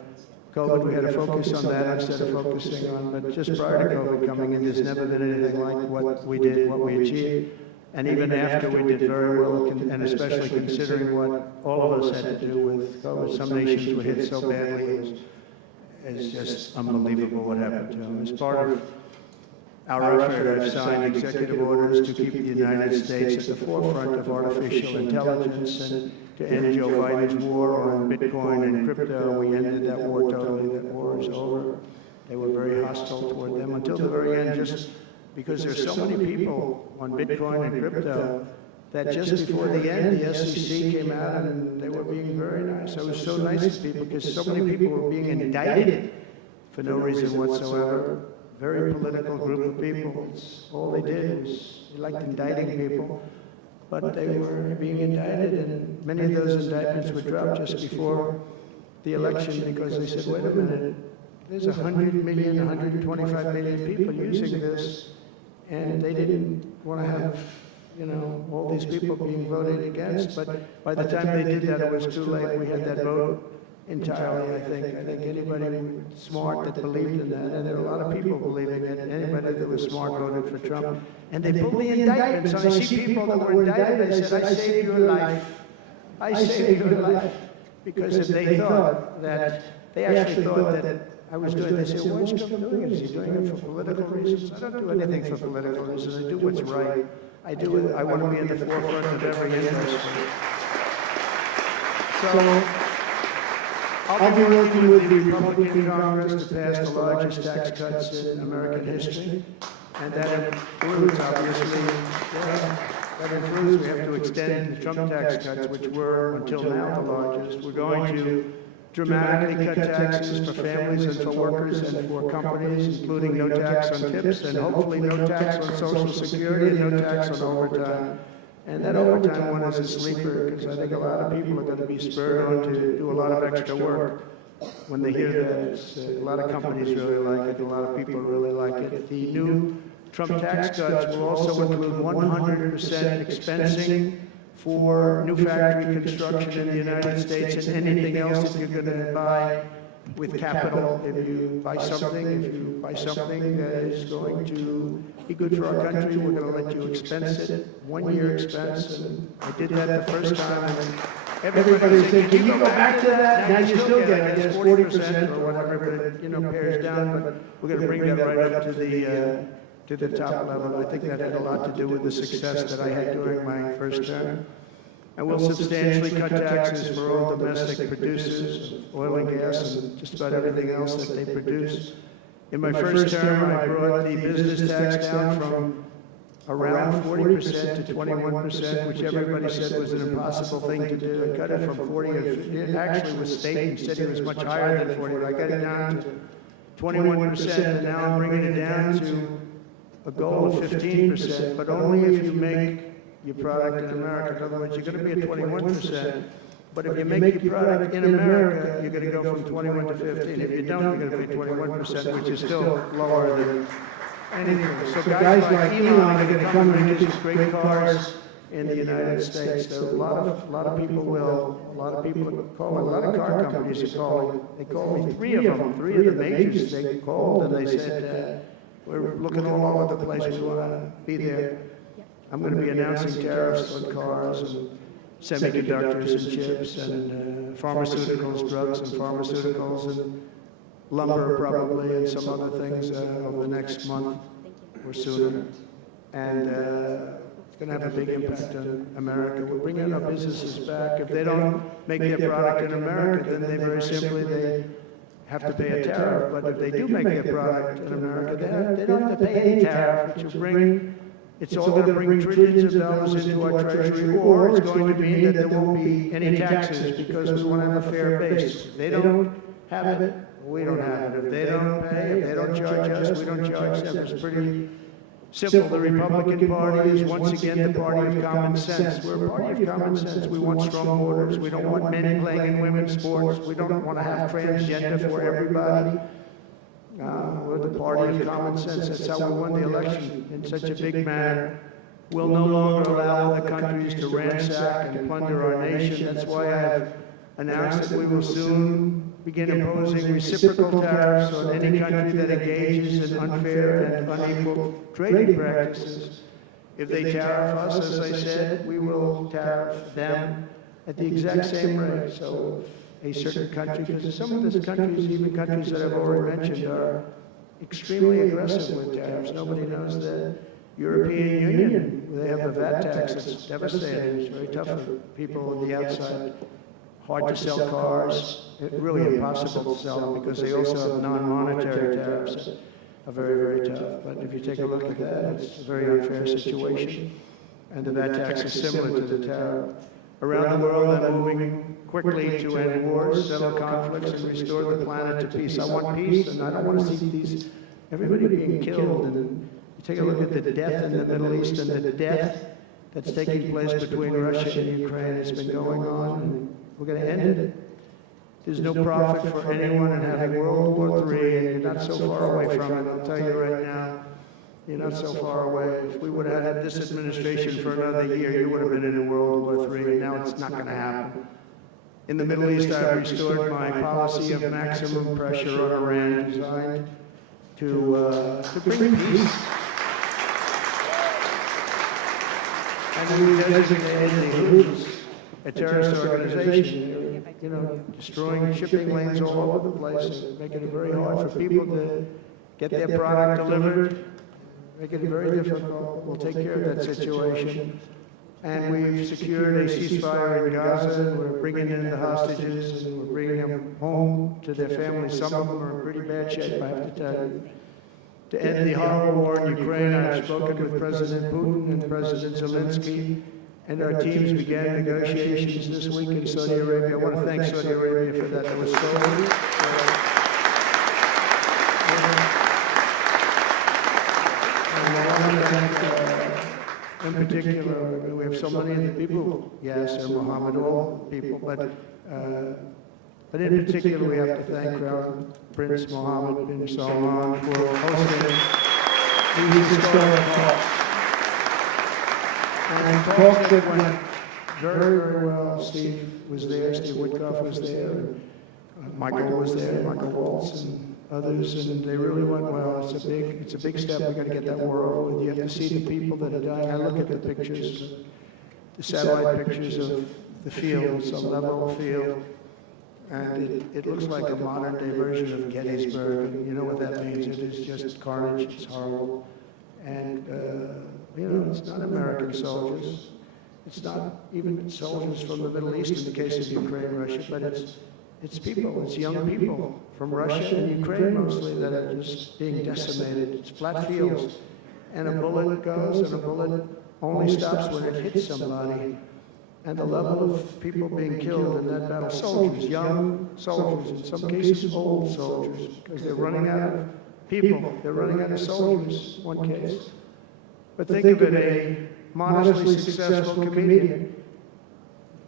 COVID. We had to focus on that instead of focusing on, but just prior to COVID coming in, there's never been anything like what we did, what we achieved. And even after, we did very well, and especially considering what all of us had to do with COVID. Some nations were hit so badly, it's just unbelievable what happened to them. As part of our effort, I've signed executive orders to keep the United States at the forefront of artificial intelligence and to end Joe Biden's war on Bitcoin and crypto. We ended that war totally. That war is over. They were very hostile toward them until the very end, just because there's so many people on Bitcoin and crypto that just before the end, the SEC came out and they were being very nice. I was so nice to people because so many people were being indicted for no reason whatsoever. Very political group of people. All they did was they liked indicting people, but they were being indicted, and many of those indictments were dropped just before the election because they said, wait a minute, there's 100 million, 125 million people using this, and they didn't want to have, you know, all these people being voted against. But by the time they did that, it was too late. We had that vote entirely, I think. I think anybody smart that believed in that, and there were a lot of people believing it, anybody that was smart voted for Trump. And they pulled the indictments. I see people that were indicted, they said, I saved your life. I saved your life. Because if they thought that, they actually thought that I was doing, they said, why is Trump doing it? Is he doing it for political reasons? I don't do anything for political reasons. I do what's right. I do it. I want to be in the forefront of every industry. So I'll be working with the Republican Congress to pass the largest tax cuts in American history. And that includes, obviously, we have to extend the Trump tax cuts, which were, until now, the largest. We're going to dramatically cut taxes for families and for workers and for companies, including no tax on tips and hopefully no tax on Social Security and no tax on overtime. And that overtime one is a sleeper, because I think a lot of people are going to be spurred on to do a lot of extra work. When they hear that, a lot of companies really like it, a lot of people really like it. The new Trump tax cuts will also include 100% expensing for new factory construction in the United States and anything else that you're going to buy with capital. If you buy something that is going to be good for our country, we're going to let you expense it, 1 year expense. And I did that the first time, and everybody said, can you go back to that? Now you still get, I guess, 40% or whatever, but it pares down. But we're going to bring that right up to the top level. I think that had a lot to do with the success that I had during my first term. And we'll substantially cut taxes for all domestic producers of oil and gas and just about everything else that they produce. In my first term, I brought the business tax down from around 40% to 21%, which everybody said was an impossible thing to do. I cut it from 40, it actually was stated, said it was much higher than 40, but I got it down to 21%, and now I'm bringing it down to a goal of 15%, but only if you make your product in America. In other words, you're going to be at 21%, but if you make your product in America, you're going to go from 21 to 15. If you don't, you're going to be 21%, which is still lower than anything. So guys like Elon are going to come and make these great cars in the United States. So a lot of people will, a lot of people call, a lot of car companies are calling. They called me, three of the majors, they called and they said, we're looking all over the place, we want to be there. I'm going to be announcing tariffs on cars and semiconductors and chips and pharmaceuticals, drugs and pharmaceuticals and lumber probably and some other things over the next month or sooner. And it's going to have a big impact on America. We're bringing our businesses back. If they don't make their product in America, then they very simply, they have to pay a tariff. But if they do make their product in America, they don't have to pay any tariff, which will bring, it's all going to bring trillions of dollars into our treasury, or it's going to mean that there won't be any taxes because we want to have a fair base. If they don't have it, we don't have it. If they don't pay, if they don't charge us, we don't charge them. It's pretty simple. The Republican Party is once again the party of common sense. We're a party of common sense. We want strong borders. We don't want men playing in women's sports. We don't want to have transgender for everybody. We're the party of common sense. That's how we won the election in such a big manner. We'll no longer allow other countries to ransack and plunder our nation. That's why I have announced that we will soon begin imposing reciprocal tariffs on any country that engages in unfair and unequal trading practices. If they tariff us, as I said, we will tariff them at the exact same rate. So if a certain country, because some of these countries, even countries that I've already mentioned, are extremely aggressive with tariffs. Nobody knows that. European Union, they have a VAT tax that's devastating. It's very tough for people on the outside. Hard to sell cars, really impossible to sell them because they also have non-monetary tariffs that are very, very tough. But if you take a look at that, it's a very unfair situation. And the VAT tax is similar to the tariff. Around the world, I'm moving quickly to end wars, settle conflicts, and restore the planet to peace. I want peace, and I don't want to see everybody being killed. And you take a look at the death in the Middle East and the death that's taking place between Russia and Ukraine. It's been going on, and we're going to end it. There's no profit for anyone in having World War III, and you're not so far away from it. I'll tell you right now, you're not so far away. If we would have had this administration for another year, you would have been in World War III, and now it's not going to happen. In the Middle East, I've restored my policy of maximum pressure on Iran, designed to bring peace. And we designated the Houthis a terrorist organization. destroying shipping lanes all over the place, making it very hard for people to get their product delivered, making it very difficult. We'll take care of that situation. And we've secured a ceasefire in Gaza, and we're bringing in the hostages, and we're bringing them home to their families. Some of them are in pretty bad shape, I have to tell you. To end the horrible war in Ukraine, I've spoken with President Putin and President Zelensky, and our teams began negotiations this week in Saudi Arabia. I want to thank Saudi Arabia for that. That was in particular, we have so many of the people, yes, they're Mohammad, all people, but in particular, we have to thank Crown Prince Mohammad bin Salman for hosting these historic talks. And talks that went very, very well. Steve was there, Steve Woodcock was there, and Michael was there, Michael Waltz, and others, and they really went well. It's a big step. We've got to get that war over with. You have to see the people that are dying. I look at the pictures, the satellite pictures of the field. It's a level field, and it looks like a modern-day version of Gettysburg. And you know what that means? It is just carnage. It's horrible, and it's not American soldiers. It's not even soldiers from the Middle East in the case of Ukraine and Russia, but it's people, it's young people from Russia and Ukraine mostly that are just being decimated. It's flat fields. And a bullet goes, and a bullet only stops when it hits somebody. And the level of people being killed in that battle, soldiers, young soldiers, in some cases old soldiers, because they're running out of people. They're running out of soldiers, one case. But think of it, a modestly successful comedian.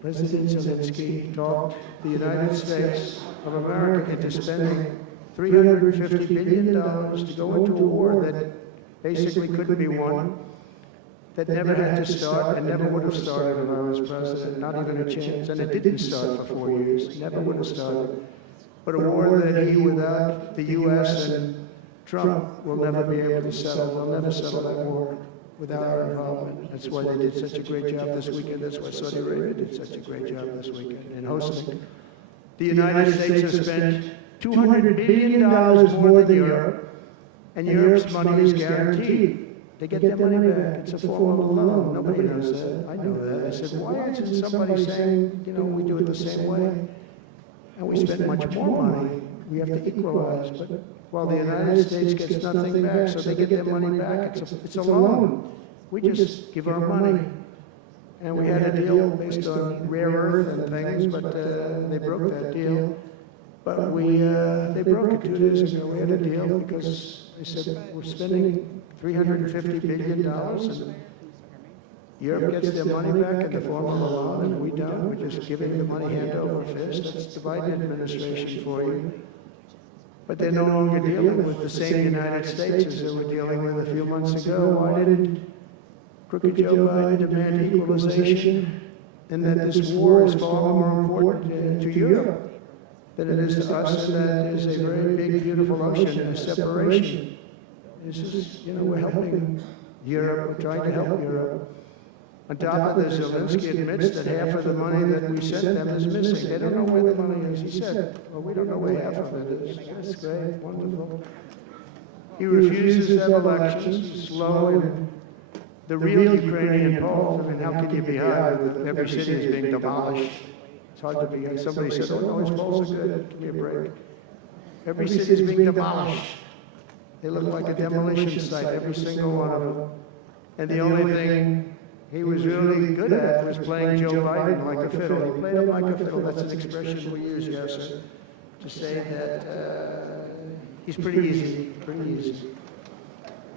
President Zelensky talked the United States of America into spending $350 billion to go into a war that basically couldn't be won, that never had to start and never would have started if I was president, not even a chance. And it didn't start for 4 years, never would have started. But a war that he, without the U.S. and Trump, will never be able to settle. They'll never settle that war without our involvement. That's why they did such a great job this weekend. That's why Saudi Arabia did such a great job this weekend in hosting. The United States has spent $200 billion more than Europe, and Europe's money is guaranteed. They get their money back. It's a form of loan. Nobody knows that. I know that. I said, why isn't somebody saying, we do it the same way? And we spend much more money. We have to equalize. But while the United States gets nothing back, so they get their money back, it's a loan. We just give our money. And we had a deal based on rare earth and things, but they broke that deal. But they broke it 2 days ago. We had a deal because they said, we're spending $350 billion, and Europe gets their money back in the form of a loan, and we don't. We're just giving the money hand over fist. That's the Biden administration for you. But they're no longer dealing with the same United States as they were dealing with a few months ago. Why didn't crooked Joe Biden demand equalization, and that this war is far more important to Europe than it is to us, and that is a very big, beautiful ocean and a separation. This is, we're helping Europe, we're trying to help Europe. On top of this, Zelensky admits that half of the money that we sent them is missing. They don't know where the money is. He said, well, we don't know where half of it is. That's great, wonderful. He refuses to have elections. He's slow in the real Ukrainian polls. I mean, how can you be high with every city is being demolished? It's hard to be high. Somebody said, oh, no, his polls are good. Give me a break. Every city is being demolished. They look like a demolition site, every single one of them. And the only thing he was really good at was playing Joe Biden like a fiddle. He played him like a fiddle. That's an expression we use, yes, sir, to say that he's pretty easy,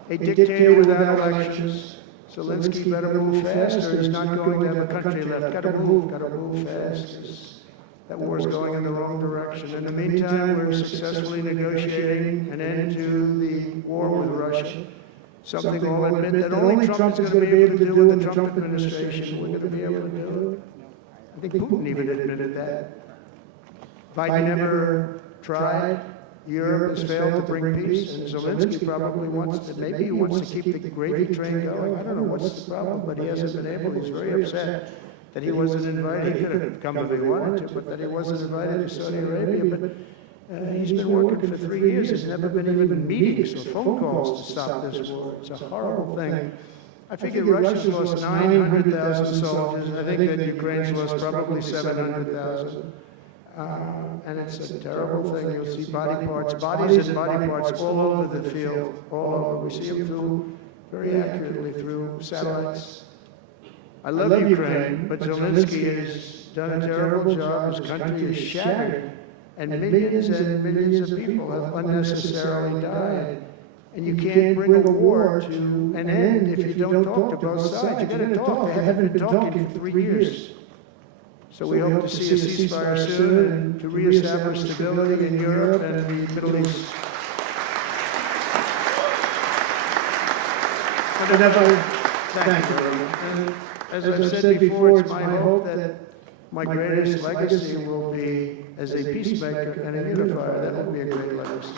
A dictator without elections. Zelensky better move fast, or he's not going to have a country left. Got to move fast. That war is going in the wrong direction. In the meantime, we're successfully negotiating an end to the war with Russia. Something we'll admit that only Trump is going to be able to do with the Trump administration. We're going to be able to do it. I think Putin even admitted that. Biden never tried. Europe has failed to bring peace, and Zelensky probably wants to, maybe he wants to keep the gravy train going. I don't know what's the problem, but he hasn't been able. He's very upset that he wasn't invited. He could have come if he wanted to, but that he wasn't invited to Saudi Arabia. But he's been working for 3 years. There's never been even meetings or phone calls to stop this war. It's a horrible thing. I figure Russia's lost 900,000 soldiers. I think that Ukraine's lost probably 700,000. And it's a terrible thing. You'll see bodies and body parts all over the field, all over. We see them through, very accurately through satellites. I love Ukraine, but Zelensky has done a terrible job. His country is shattered, and millions of people have unnecessarily died. And you can't bring a war to an end if you don't talk to both sides. You've got to talk. They haven't been talking for 3 years. So we hope to see a ceasefire soon and to reestablish stability in Europe and the Middle East. Thank you. And as I've said before, it's my hope that my greatest legacy will be as a peacemaker and a unifier. That will be a great legacy.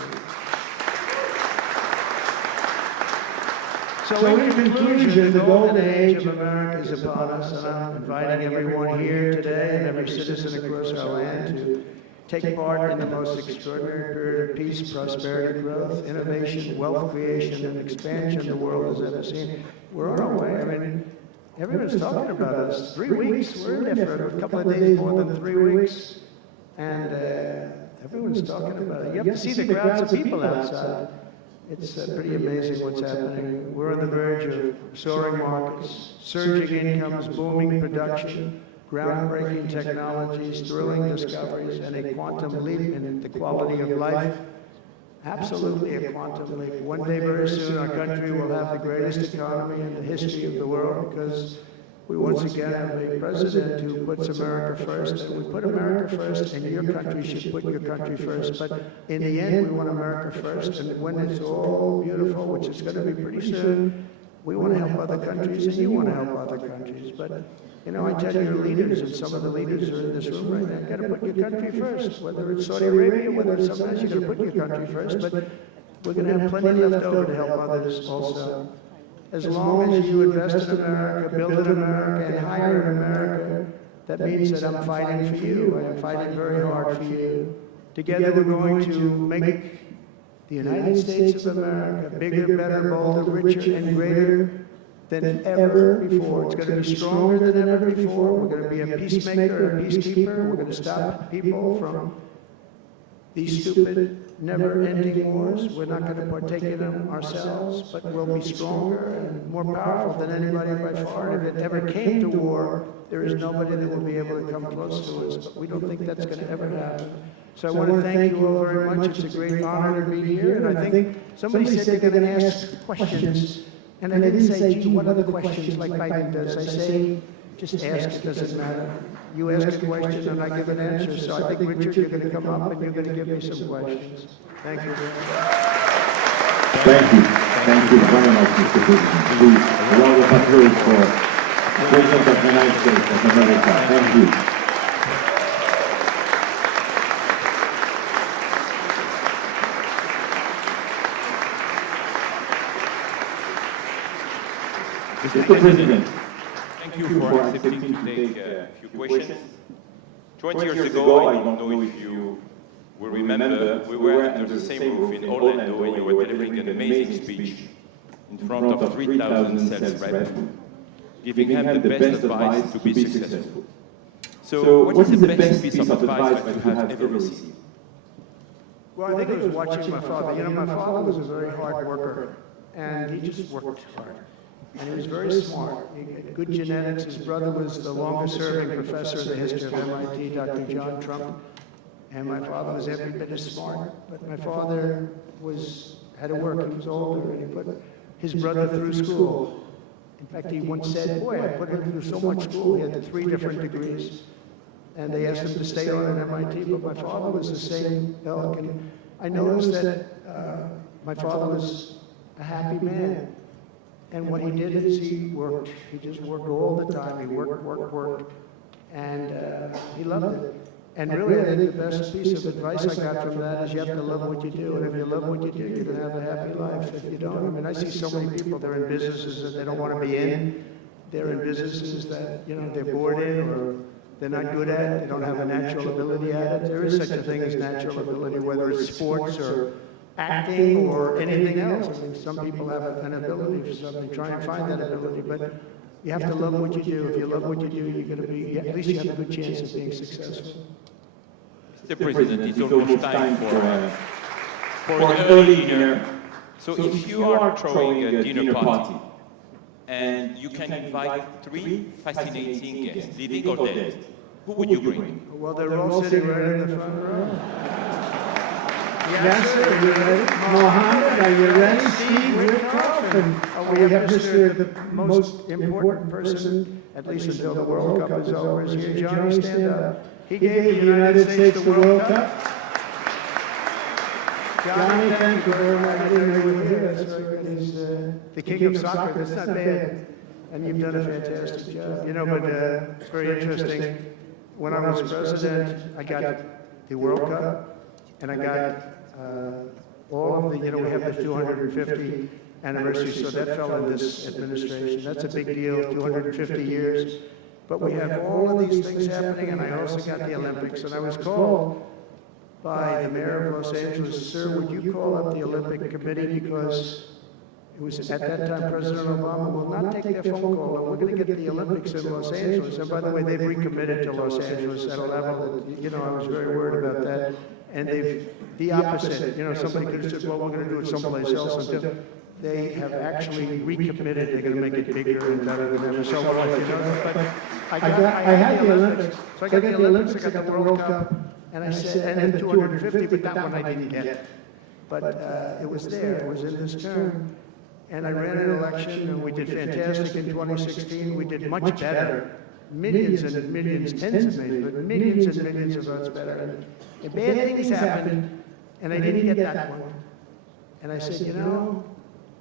So in conclusion, the golden age of America is upon us, and I'm inviting everyone here today and every citizen across our land to take part in the most extraordinary period of peace, prosperity, growth, innovation, wealth creation, and expansion the world has ever seen. We're on our way. I mean, everyone's talking about us. 3 weeks, we're in there for a couple of days more than 3 weeks, and everyone's talking about it. You have to see the crowds of people outside. It's pretty amazing what's happening. We're on the verge of soaring markets, surging incomes, booming production, groundbreaking technologies, thrilling discoveries, and a quantum leap in the quality of life. Absolutely a quantum leap. One day very soon our country will have the greatest economy in the history of the world because we once again have a president who puts America first, and we put America first, and your country should put your country first. But in the end, we want America first, and when it's all beautiful, which is going to be pretty soon, we want to help other countries, and you want to help other countries. But, you know, I tell your leaders, and some of the leaders are in this room right now, you've got to put your country first, whether it's Saudi Arabia, whether it's something else, you've got to put your country first, but we're going to have plenty left over to help others also. As long as you invest in America, build in America, and hire in America, that means that I'm fighting for you. I am fighting very hard for you. Together we're going to make the United States of America bigger, better, bolder, richer, and greater than ever before. It's going to be stronger than ever before. We're going to be a peacemaker, a peacekeeper. We're going to stop people from these stupid, never-ending wars. We're not going to partake in them ourselves, but we'll be stronger and more powerful than anybody by far. And if it ever came to war, there is nobody that will be able to come close to us, but we don't think that's going to ever happen. So I want to thank you all very much. It's a great honor to be here, and I think somebody said they're going to ask questions, and I didn't say, gee, what other questions like Biden does? I say, just ask, it doesn't matter. You ask a question and I give an answer. So I think, Richard, you're going to come up and you're going to give me some questions. Thank you very much. Thank you. Thank you very much, Mr. President. Please, a round of applause for the President of the United States of America. Thank you. Mr. President, thank you for accepting to take a few questions. 20 years ago, I don't know if you will remember, we were under the same roof in Orlando when you were delivering an amazing speech in front of 3,000 sales reps, giving them the best advice to be successful. So, what is the best piece of advice that you have ever received? Well, I think it was watching my father. You know, my father was a very hard worker, and he just worked hard. And he was very smart. He had good genetics. His brother was the longest-serving professor in the history of MIT, Dr. John Trump. And my father was every bit as smart. But my father had to work. He was older, and he put his brother through school. In fact, he once said, boy, I put him through so much school. He had 3 different degrees. And they asked him to stay on at MIT, but my father was the same ilk. And I noticed that my father was a happy man. And what he did is he worked. He just worked all the time. He worked. And he loved it. And really, I think the best piece of advice I got from that is you have to love what you do. And if you love what you do, you're going to have a happy life. If you don't, I mean, I see so many people, they're in businesses that they don't want to be in. they're in businesses that, they're bored in or they're not good at, they don't have a natural ability at it. There is such a thing as natural ability, whether it's sports or acting or anything else. I mean, some people have an ability for something, try and find that ability, but you have to love what you do. If you love what you do, you're going to be, at least you have a good chance of being successful. Mr. President, it's almost time for an early dinner. So if you are throwing a dinner party, and you can invite 3 fascinating guests, living or dead, who would you bring? Well, they're all sitting right in the front row. Yes, sir, are you ready? Mohammad, are you ready? Steve, Rick, and we have Mr. the most important person, at least until the World Cup is over, is here. Johnny, stand up. He gave the United States the World Cup. Johnny, thank you very much. I didn't know you were here. That's right. He's the king of soccer. That's not bad. And you've done a fantastic job. But it's very interesting. When I was president, I got the World Cup, and I got all of the, we have the 250 anniversary, so that fell in this administration. That's a big deal, 250 years. But we have all of these things happening, and I also got the Olympics. And I was called by the mayor of Los Angeles, sir, would you call up the Olympic Committee, because it was at that time President Obama will not take their phone call, and we're going to get the Olympics in Los Angeles. And by the way, they've recommitted to Los Angeles at a level that, I was very worried about that. And they've, the opposite, somebody could have said, well, we're going to do it someplace else, until they have actually recommitted. They're going to make it bigger and better than ever. So, but I had the Olympics. So I got the Olympics, I got the World Cup, and I said, and then 250, but that one I didn't get. But it was there, it was in this term. And I ran an election, and we did fantastic in 2016. We did much better. Millions and millions, tens of millions, but millions and millions of votes better. And bad things happened, and I didn't get that one. And I said,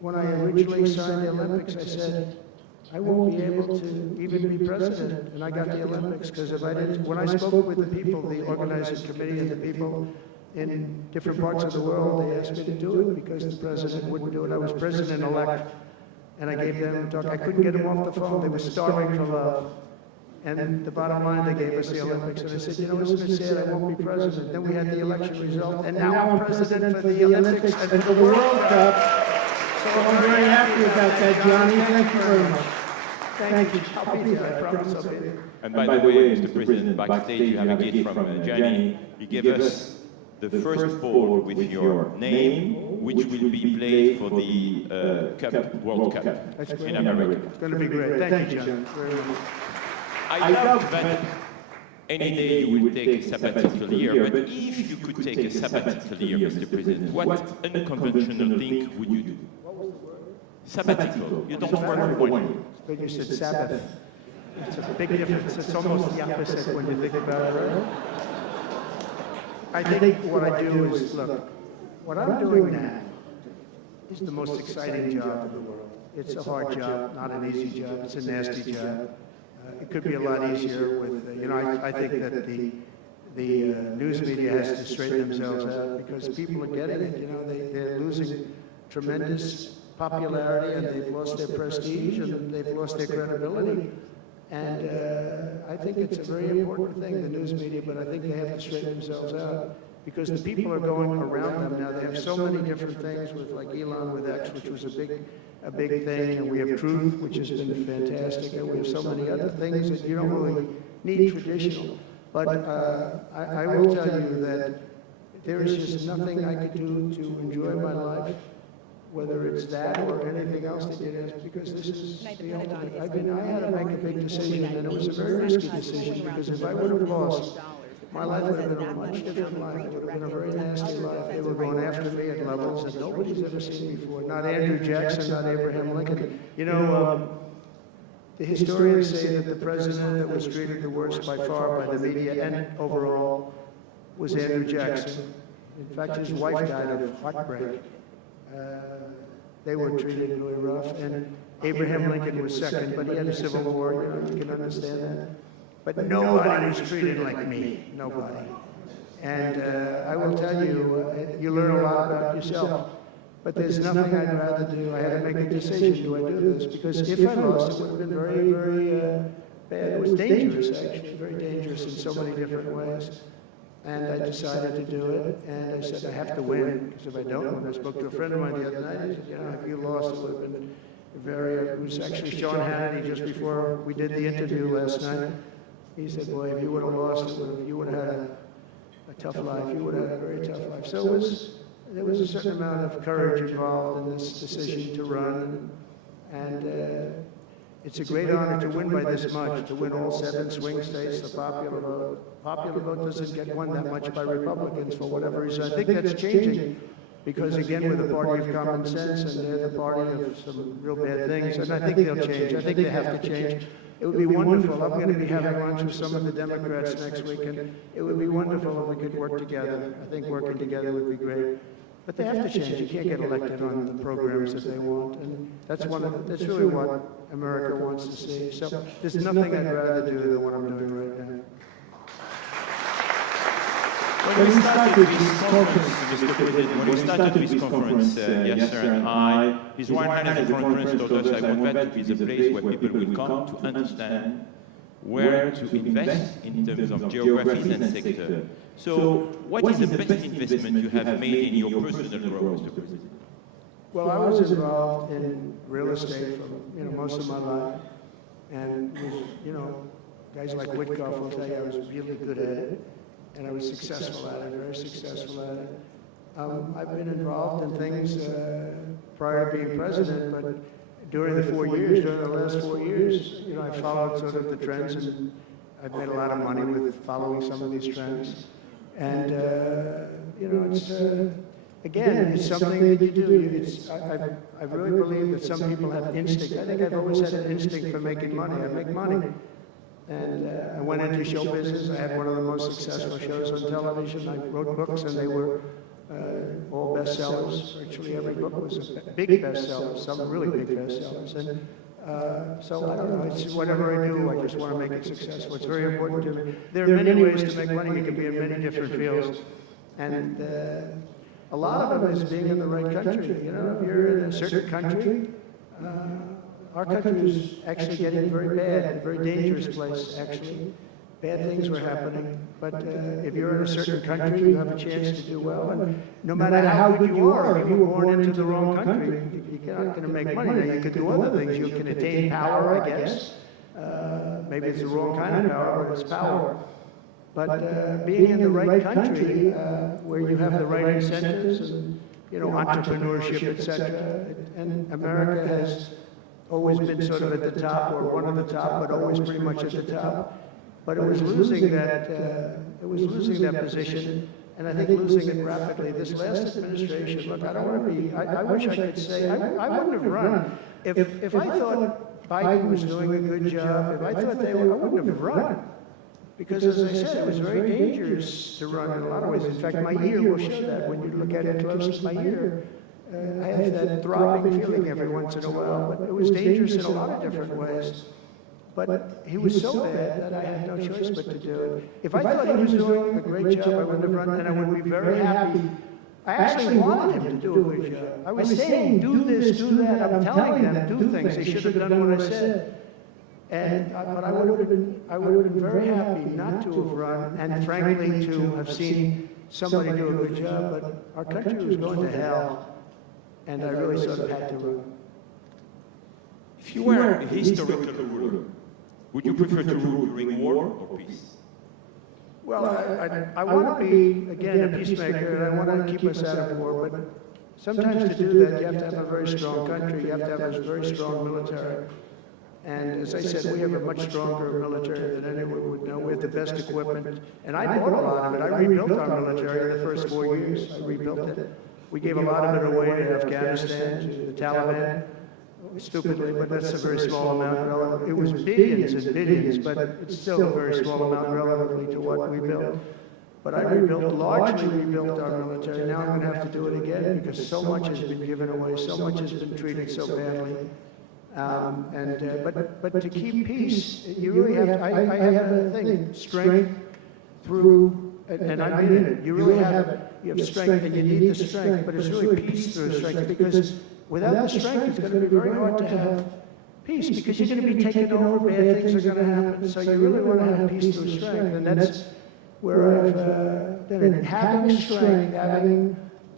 when I originally signed the Olympics, I said, I won't be able to even be president. And I got the Olympics, because if I didn't, when I spoke with the people, the organizing committee and the people in different parts of the world, they asked me to do it because the president wouldn't do it. I was president-elect, and I gave them a talk. I couldn't get them off the phone. They were starving for love. And the bottom line, they gave us the Olympics. And I said, isn't it sad I won't be president? Then we had the election result, and now I'm president for the Olympics and for the World Cup. So I'm very happy about that, Johnny. Thank you very much. Thank you. I'll be there. I promise I'll be there. And by the way, Mr. President, backstage you have a gift from Johnny. He gave us the first ball with your name, which will be played for the World Cup in America. It's going to be great. Thank you, John. Very much. I doubt that any day you will take a sabbatical year, but if you could take a sabbatical year, Mr. President, what unconventional thing would you do? Sabbatical. You don't work for 1 year. But you said Sabbath. It's a big difference. It's almost the opposite when you think about it, right? I think what I do is, look, what I'm doing now is the most exciting job in the world. It's a hard job, not an easy job. It's a nasty job. It could be a lot easier with, I think that the news media has to straighten themselves out, because people are getting it, they're losing tremendous popularity, and they've lost their prestige, and they've lost their credibility. And I think it's a very important thing, the news media, but I think they have to straighten themselves out, because the people are going around them now. They have so many different things, with like Elon with X, which was a big thing, and we have Truth, which has been fantastic, and we have so many other things that you don't really need traditional. But I will tell you that there is just nothing I could do to enjoy my life, whether it's that or anything else that you ask, because this is the ultimate. I had to make a big decision, and it was a very risky decision, because if I would have lost, my life would have been a much different life. It would have been a very nasty life. They were going after me at levels that nobody's ever seen before. Not Andrew Jackson, not Abraham Lincoln. The historians say that the president that was treated the worst by far by the media and overall was Andrew Jackson. In fact, his wife died of heartbreak. They were treated really rough. And Abraham Lincoln was second, but he had a civil war. You can understand that. But nobody was treated like me. Nobody. And I will tell you, you learn a lot about yourself. But there's nothing I'd rather do. I had to make a decision, do I do this? Because if I lost, it would have been very, very bad. It was dangerous, actually, very dangerous in so many different ways. And I decided to do it, and I said, I have to win, because if I don't win, I spoke to a friend of mine the other night, he said, you know, if you lost, it would have been very, it was actually Sean Hannity just before we did the interview last night. He said, boy, if you would have lost, you would have had a tough life, you would have had a very tough life. So there was a certain amount of courage involved in this decision to run, and it's a great honor to win by this much, to win all 7 swing states, the popular vote. Popular vote doesn't get won that much by Republicans for whatever reason. I think that's changing because, again, we're the party of common sense and they're the party of some real bad things, and I think they'll change. I think they have to change. It would be wonderful. I'm going to be having lunch with some of the Democrats next week, and it would be wonderful if we could work together. I think working together would be great. But they have to change. You can't get elected on the programs that they want, and that's really what America wants to see. So there's nothing I'd rather do than what I'm doing right now. When we started this conference, Mr. President, when we started this conference, Yasser and I, His Royal Highness the Conference told us I want that to be the place where people will come to understand where to invest in terms of geographies and sector. So, what is the best investment you have made in your personal growth, Mr. President? Well, I was involved in real estate for most of my life, and guys like Witkoff will tell you I was really good at it, and I was successful at it, very successful at it. I've been involved in things prior to being president, but during the last 4 years, I followed sort of the trends, and I've made a lot of money with following some of these trends. And, it's something that you do. I really believe that some people have instinct. I think I've always had an instinct for making money. I make money. And I went into show business. I had one of the most successful shows on television. I wrote books, and they were all bestsellers. Virtually every book was a big bestseller, some really big bestsellers. And so I don't know, it's whatever I do, I just want to make it successful. It's very important to me. There are many ways to make money. You can be in many different fields. And a lot of it is being in the right country. If you're in a certain country, our country is actually getting very bad, a very dangerous place, actually. Bad things were happening, but if you're in a certain country, you have a chance to do well. And no matter how good you are, if you were born into the wrong country, you're not going to make money. Now, you could do other things. You can attain power, I guess. Maybe it's the wrong kind of power, but it's power. But being in the right country, where you have the right incentives and entrepreneurship, etc., and America has always been sort of at the top, or one of the top, but always pretty much at the top. But it was losing that position, and I think losing it rapidly. This last administration, look, I don't want to be, I wish I could say, I wouldn't have run. If I thought Biden was doing a good job, if I thought they were, I wouldn't have run. Because as I said, it was very dangerous to run in a lot of ways. In fact, my ear will show that when you look at it close. My ear, I have that throbbing feeling every once in a while, but it was dangerous in a lot of different ways. But he was so bad that I had no choice but to do it. If I thought he was doing a great job, I wouldn't have run, and I would be very happy. I actually wanted him to do a good job. I was saying, do this, do that. I'm telling them, do things. They should have done what I said. But I would have been very happy not to have run, and frankly to have seen somebody do a good job. But our country was going to hell, and I really sort of had to run. If you were a historical ruler, would you prefer to rule during war or peace? Well, I want to be, again, a peacemaker, and I want to keep us out of war, but sometimes to do that, you have to have a very strong country, you have to have a very strong military. And as I said, we have a much stronger military than anyone would know. We have the best equipment, and I bought a lot of it. I rebuilt our military in the first 4 years. I rebuilt it. We gave a lot of it away to Afghanistan, to the Taliban. Stupidly, but that's a very small amount. It was billions and billions, but it's still a very small amount relatively to what we built. But I largely rebuilt our military. Now I'm going to have to do it again because so much has been given away, so much has been treated so badly. But to keep peace, you really have to, I have a thing, strength through And I mean it, you really have it. You have strength, and you need the strength, but it's really peace through strength, because without the strength, it's going to be very hard to have peace, because you're going to be taken over, bad things are going to happen, so you really want to have peace through strength, and that's where I've been. Having strength, having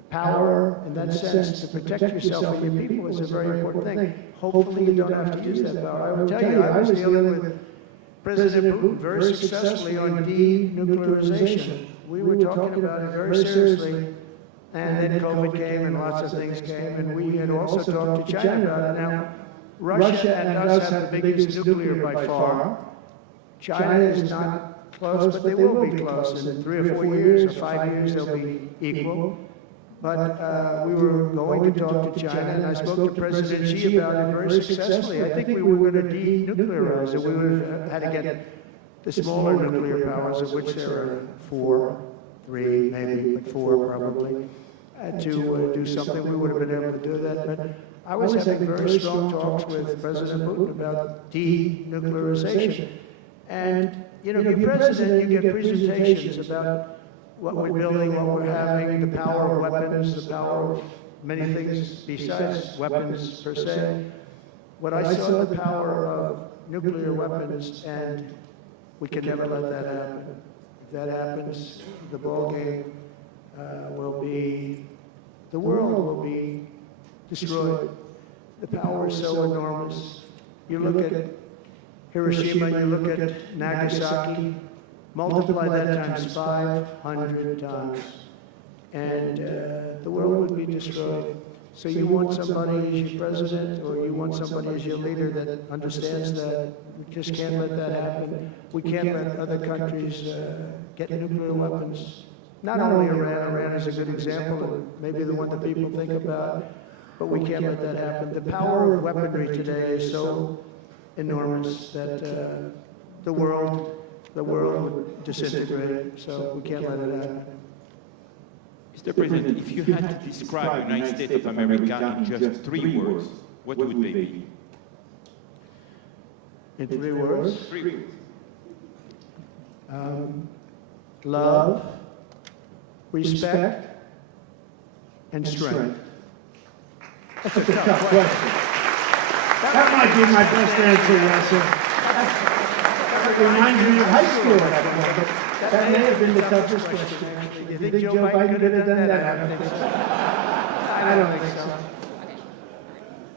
power, in that sense, to protect yourself and your people is a very important thing. Hopefully you don't have to use that power. I will tell you, I was dealing with President Putin very successfully on denuclearization. We were talking about it very seriously, and then COVID came and lots of things came, and we had also talked to China about it. Now, Russia and us have the biggest nuclear by far. China is not close, but they will be close. In 3 or 4 years or 5 years, they'll be equal. But we were going to talk to China, and I spoke to President Xi about it very successfully. I think we were going to denuclearize it. We would have had to get the smaller nuclear powers, of which there are 4, 3 maybe, but 4 probably, to do something. We would have been able to do that. But I was having very strong talks with President Putin about denuclearization. And, you know, you're president, you get presentations about what we're building, what we're having, the power of weapons, the power of many things besides weapons per se. But I saw the power of nuclear weapons, and we can never let that happen. If that happens, the ball game will be, the world will be destroyed. The power is so enormous. You look at Hiroshima, you look at Nagasaki, multiply that times 500 times, and the world would be destroyed. So you want somebody as your president, or you want somebody as your leader that understands that we just can't let that happen. We can't let other countries get nuclear weapons. Not only Iran, Iran is a good example, and maybe the one that people think about, but we can't let that happen. The power of weaponry today is so enormous that the world would disintegrate, so we can't let it happen. Mr. President, if you had to describe the United States of America in just 3 words, what would they be? In 3 words? 3 words. Love, respect, and strength. That's a tough question. That might be my best answer, Russell. It reminds me of high school. That may have been the toughest question, actually. You think Joe Biden could have done that? I don't think so. I don't think so.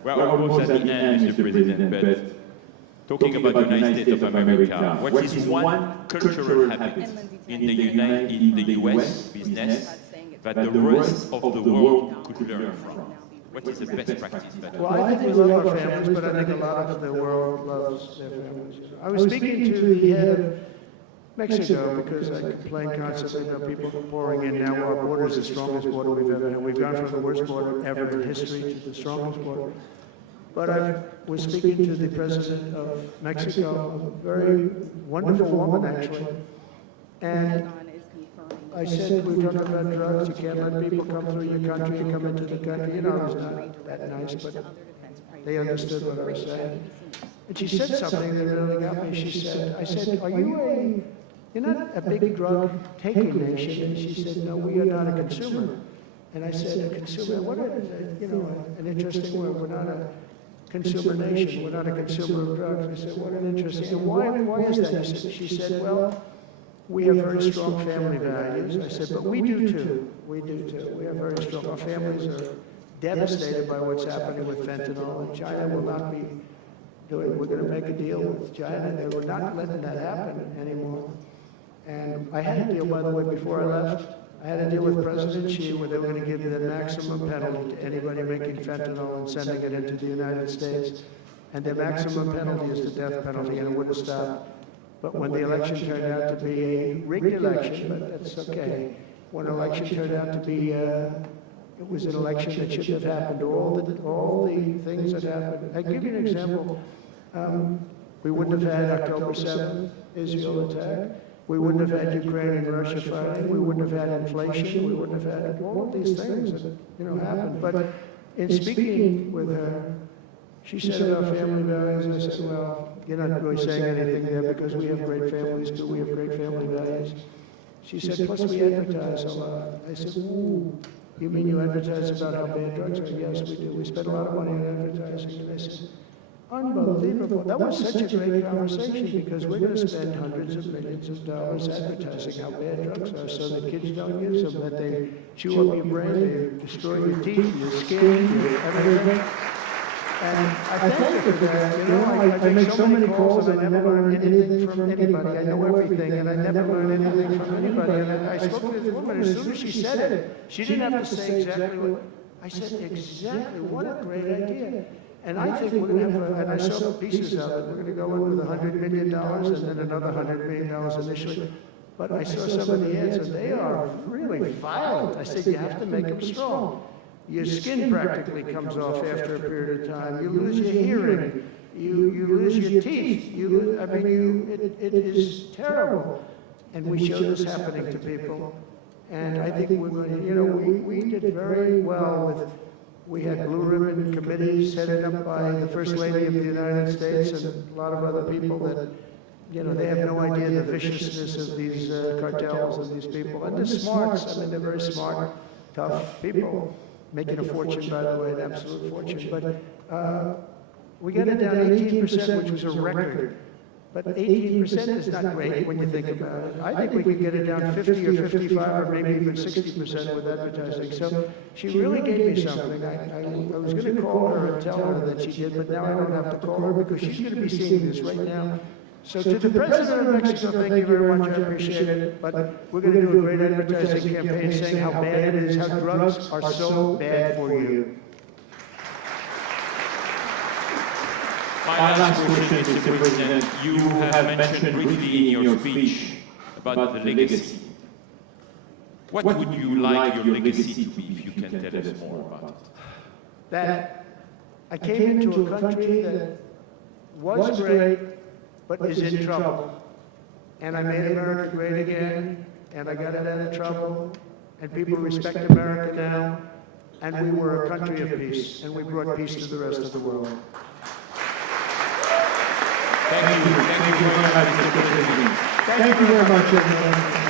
We're almost at the end, Mr. President, but talking about the United States of America, what is one cultural habit in the U.S. business that the rest of the world could learn from? What is the best practice that Well, I think we love our families, but I think a lot of the world loves their families. I was speaking to the head of Mexico because I complain constantly about people pouring in. Now our border is the strongest border we've ever had. We've gone from the worst border ever in history to the strongest border. But I was speaking to the president of Mexico, a very wonderful woman, actually, and I said, we were talking about drugs, you can't let people come through your country and come into the country. You know, it was not that nice, but they understood what I was saying. And she said something that really got me. She said, I said, you're not a big drug-taking nation? And she said, no, we are not a consumer. And I said, a consumer, what is it? You know, an interesting word. We're not a consumer nation. We're not a consumer of drugs. I said, what an interesting, and why is that? She said, well, we have very strong family values. I said, but we do too. We do too. We have very strong. Our families are devastated by what's happening with fentanyl, and China will not be doing. We're going to make a deal with China, and we're not letting that happen anymore. And I had a deal, by the way, before I left. I had a deal with President Xi where they were going to give the maximum penalty to anybody making fentanyl and sending it into the United States. And the maximum penalty is the death penalty, and it wouldn't stop. But when the election turned out to be a rigged election, but that's okay. When an election turned out to be, it was an election that shouldn't have happened. All the things that happened. I'll give you an example. We wouldn't have had October 7th, Israel attack. We wouldn't have had Ukraine and Russia fighting. We wouldn't have had inflation. We wouldn't have had all of these things that happened. But in speaking with her, she said about family values. I said, well, you're not really saying anything there because we have great families too. We have great family values. She said, plus we advertise a lot. I said, ooh, you mean you advertise about how bad drugs are? Yes, we do. We spend a lot of money on advertising. And I said, unbelievable. That was such a great conversation because we're going to spend hundreds of millions of dollars advertising how bad drugs are so that kids don't use them, that they chew up your brain, they destroy your teeth, your skin, your everything. And I thank her for that. You know, I make so many calls and I never learn anything from anybody. I know everything and I never learn anything from anybody. And I spoke to this woman, as soon as she said it, she didn't have to say exactly what, I said, exactly, what a great idea. And I think we're going to have, and I saw pieces of it, we're going to go in with $100 million and then another $100 million initially. But I saw some of the ads and they are really violent. I said, you have to make them strong. Your skin practically comes off after a period of time. You lose your hearing. You lose your teeth. It is terrible. And we show this happening to people. And I think we're going to, you know, we did very well with, we had blue ribbon committees headed up by the First Lady of the United States and a lot of other people that, you know, they have no idea the viciousness of these cartels and these people. And they're smart. I mean, they're very smart, tough people. Making a fortune, by the way, an absolute fortune. But we got it down 18%, which was a record. But 18% is not great when you think about it. I think we could get it down 50 or 55 or maybe even 60% with advertising. So she really gave me something. I was going to call her and tell her that she did, but now I don't have to call her because she's going to be seeing this right now. So to the President of Mexico, thank you very much, I appreciate it. But we're going to do a great advertising campaign saying how bad it is, how drugs are so bad for you. My last question, Mr. President. You have mentioned briefly in your speech about the legacy. What would you like your legacy to be, if you can tell us more about it? That I came into a country that was great, but is in trouble. And I made America great again, and I got it out of trouble, and people respect America now, and we were a country of peace, and we brought peace to the rest of the world. Thank you. Thank you very much, Mr. President. Thank you very much, everyone.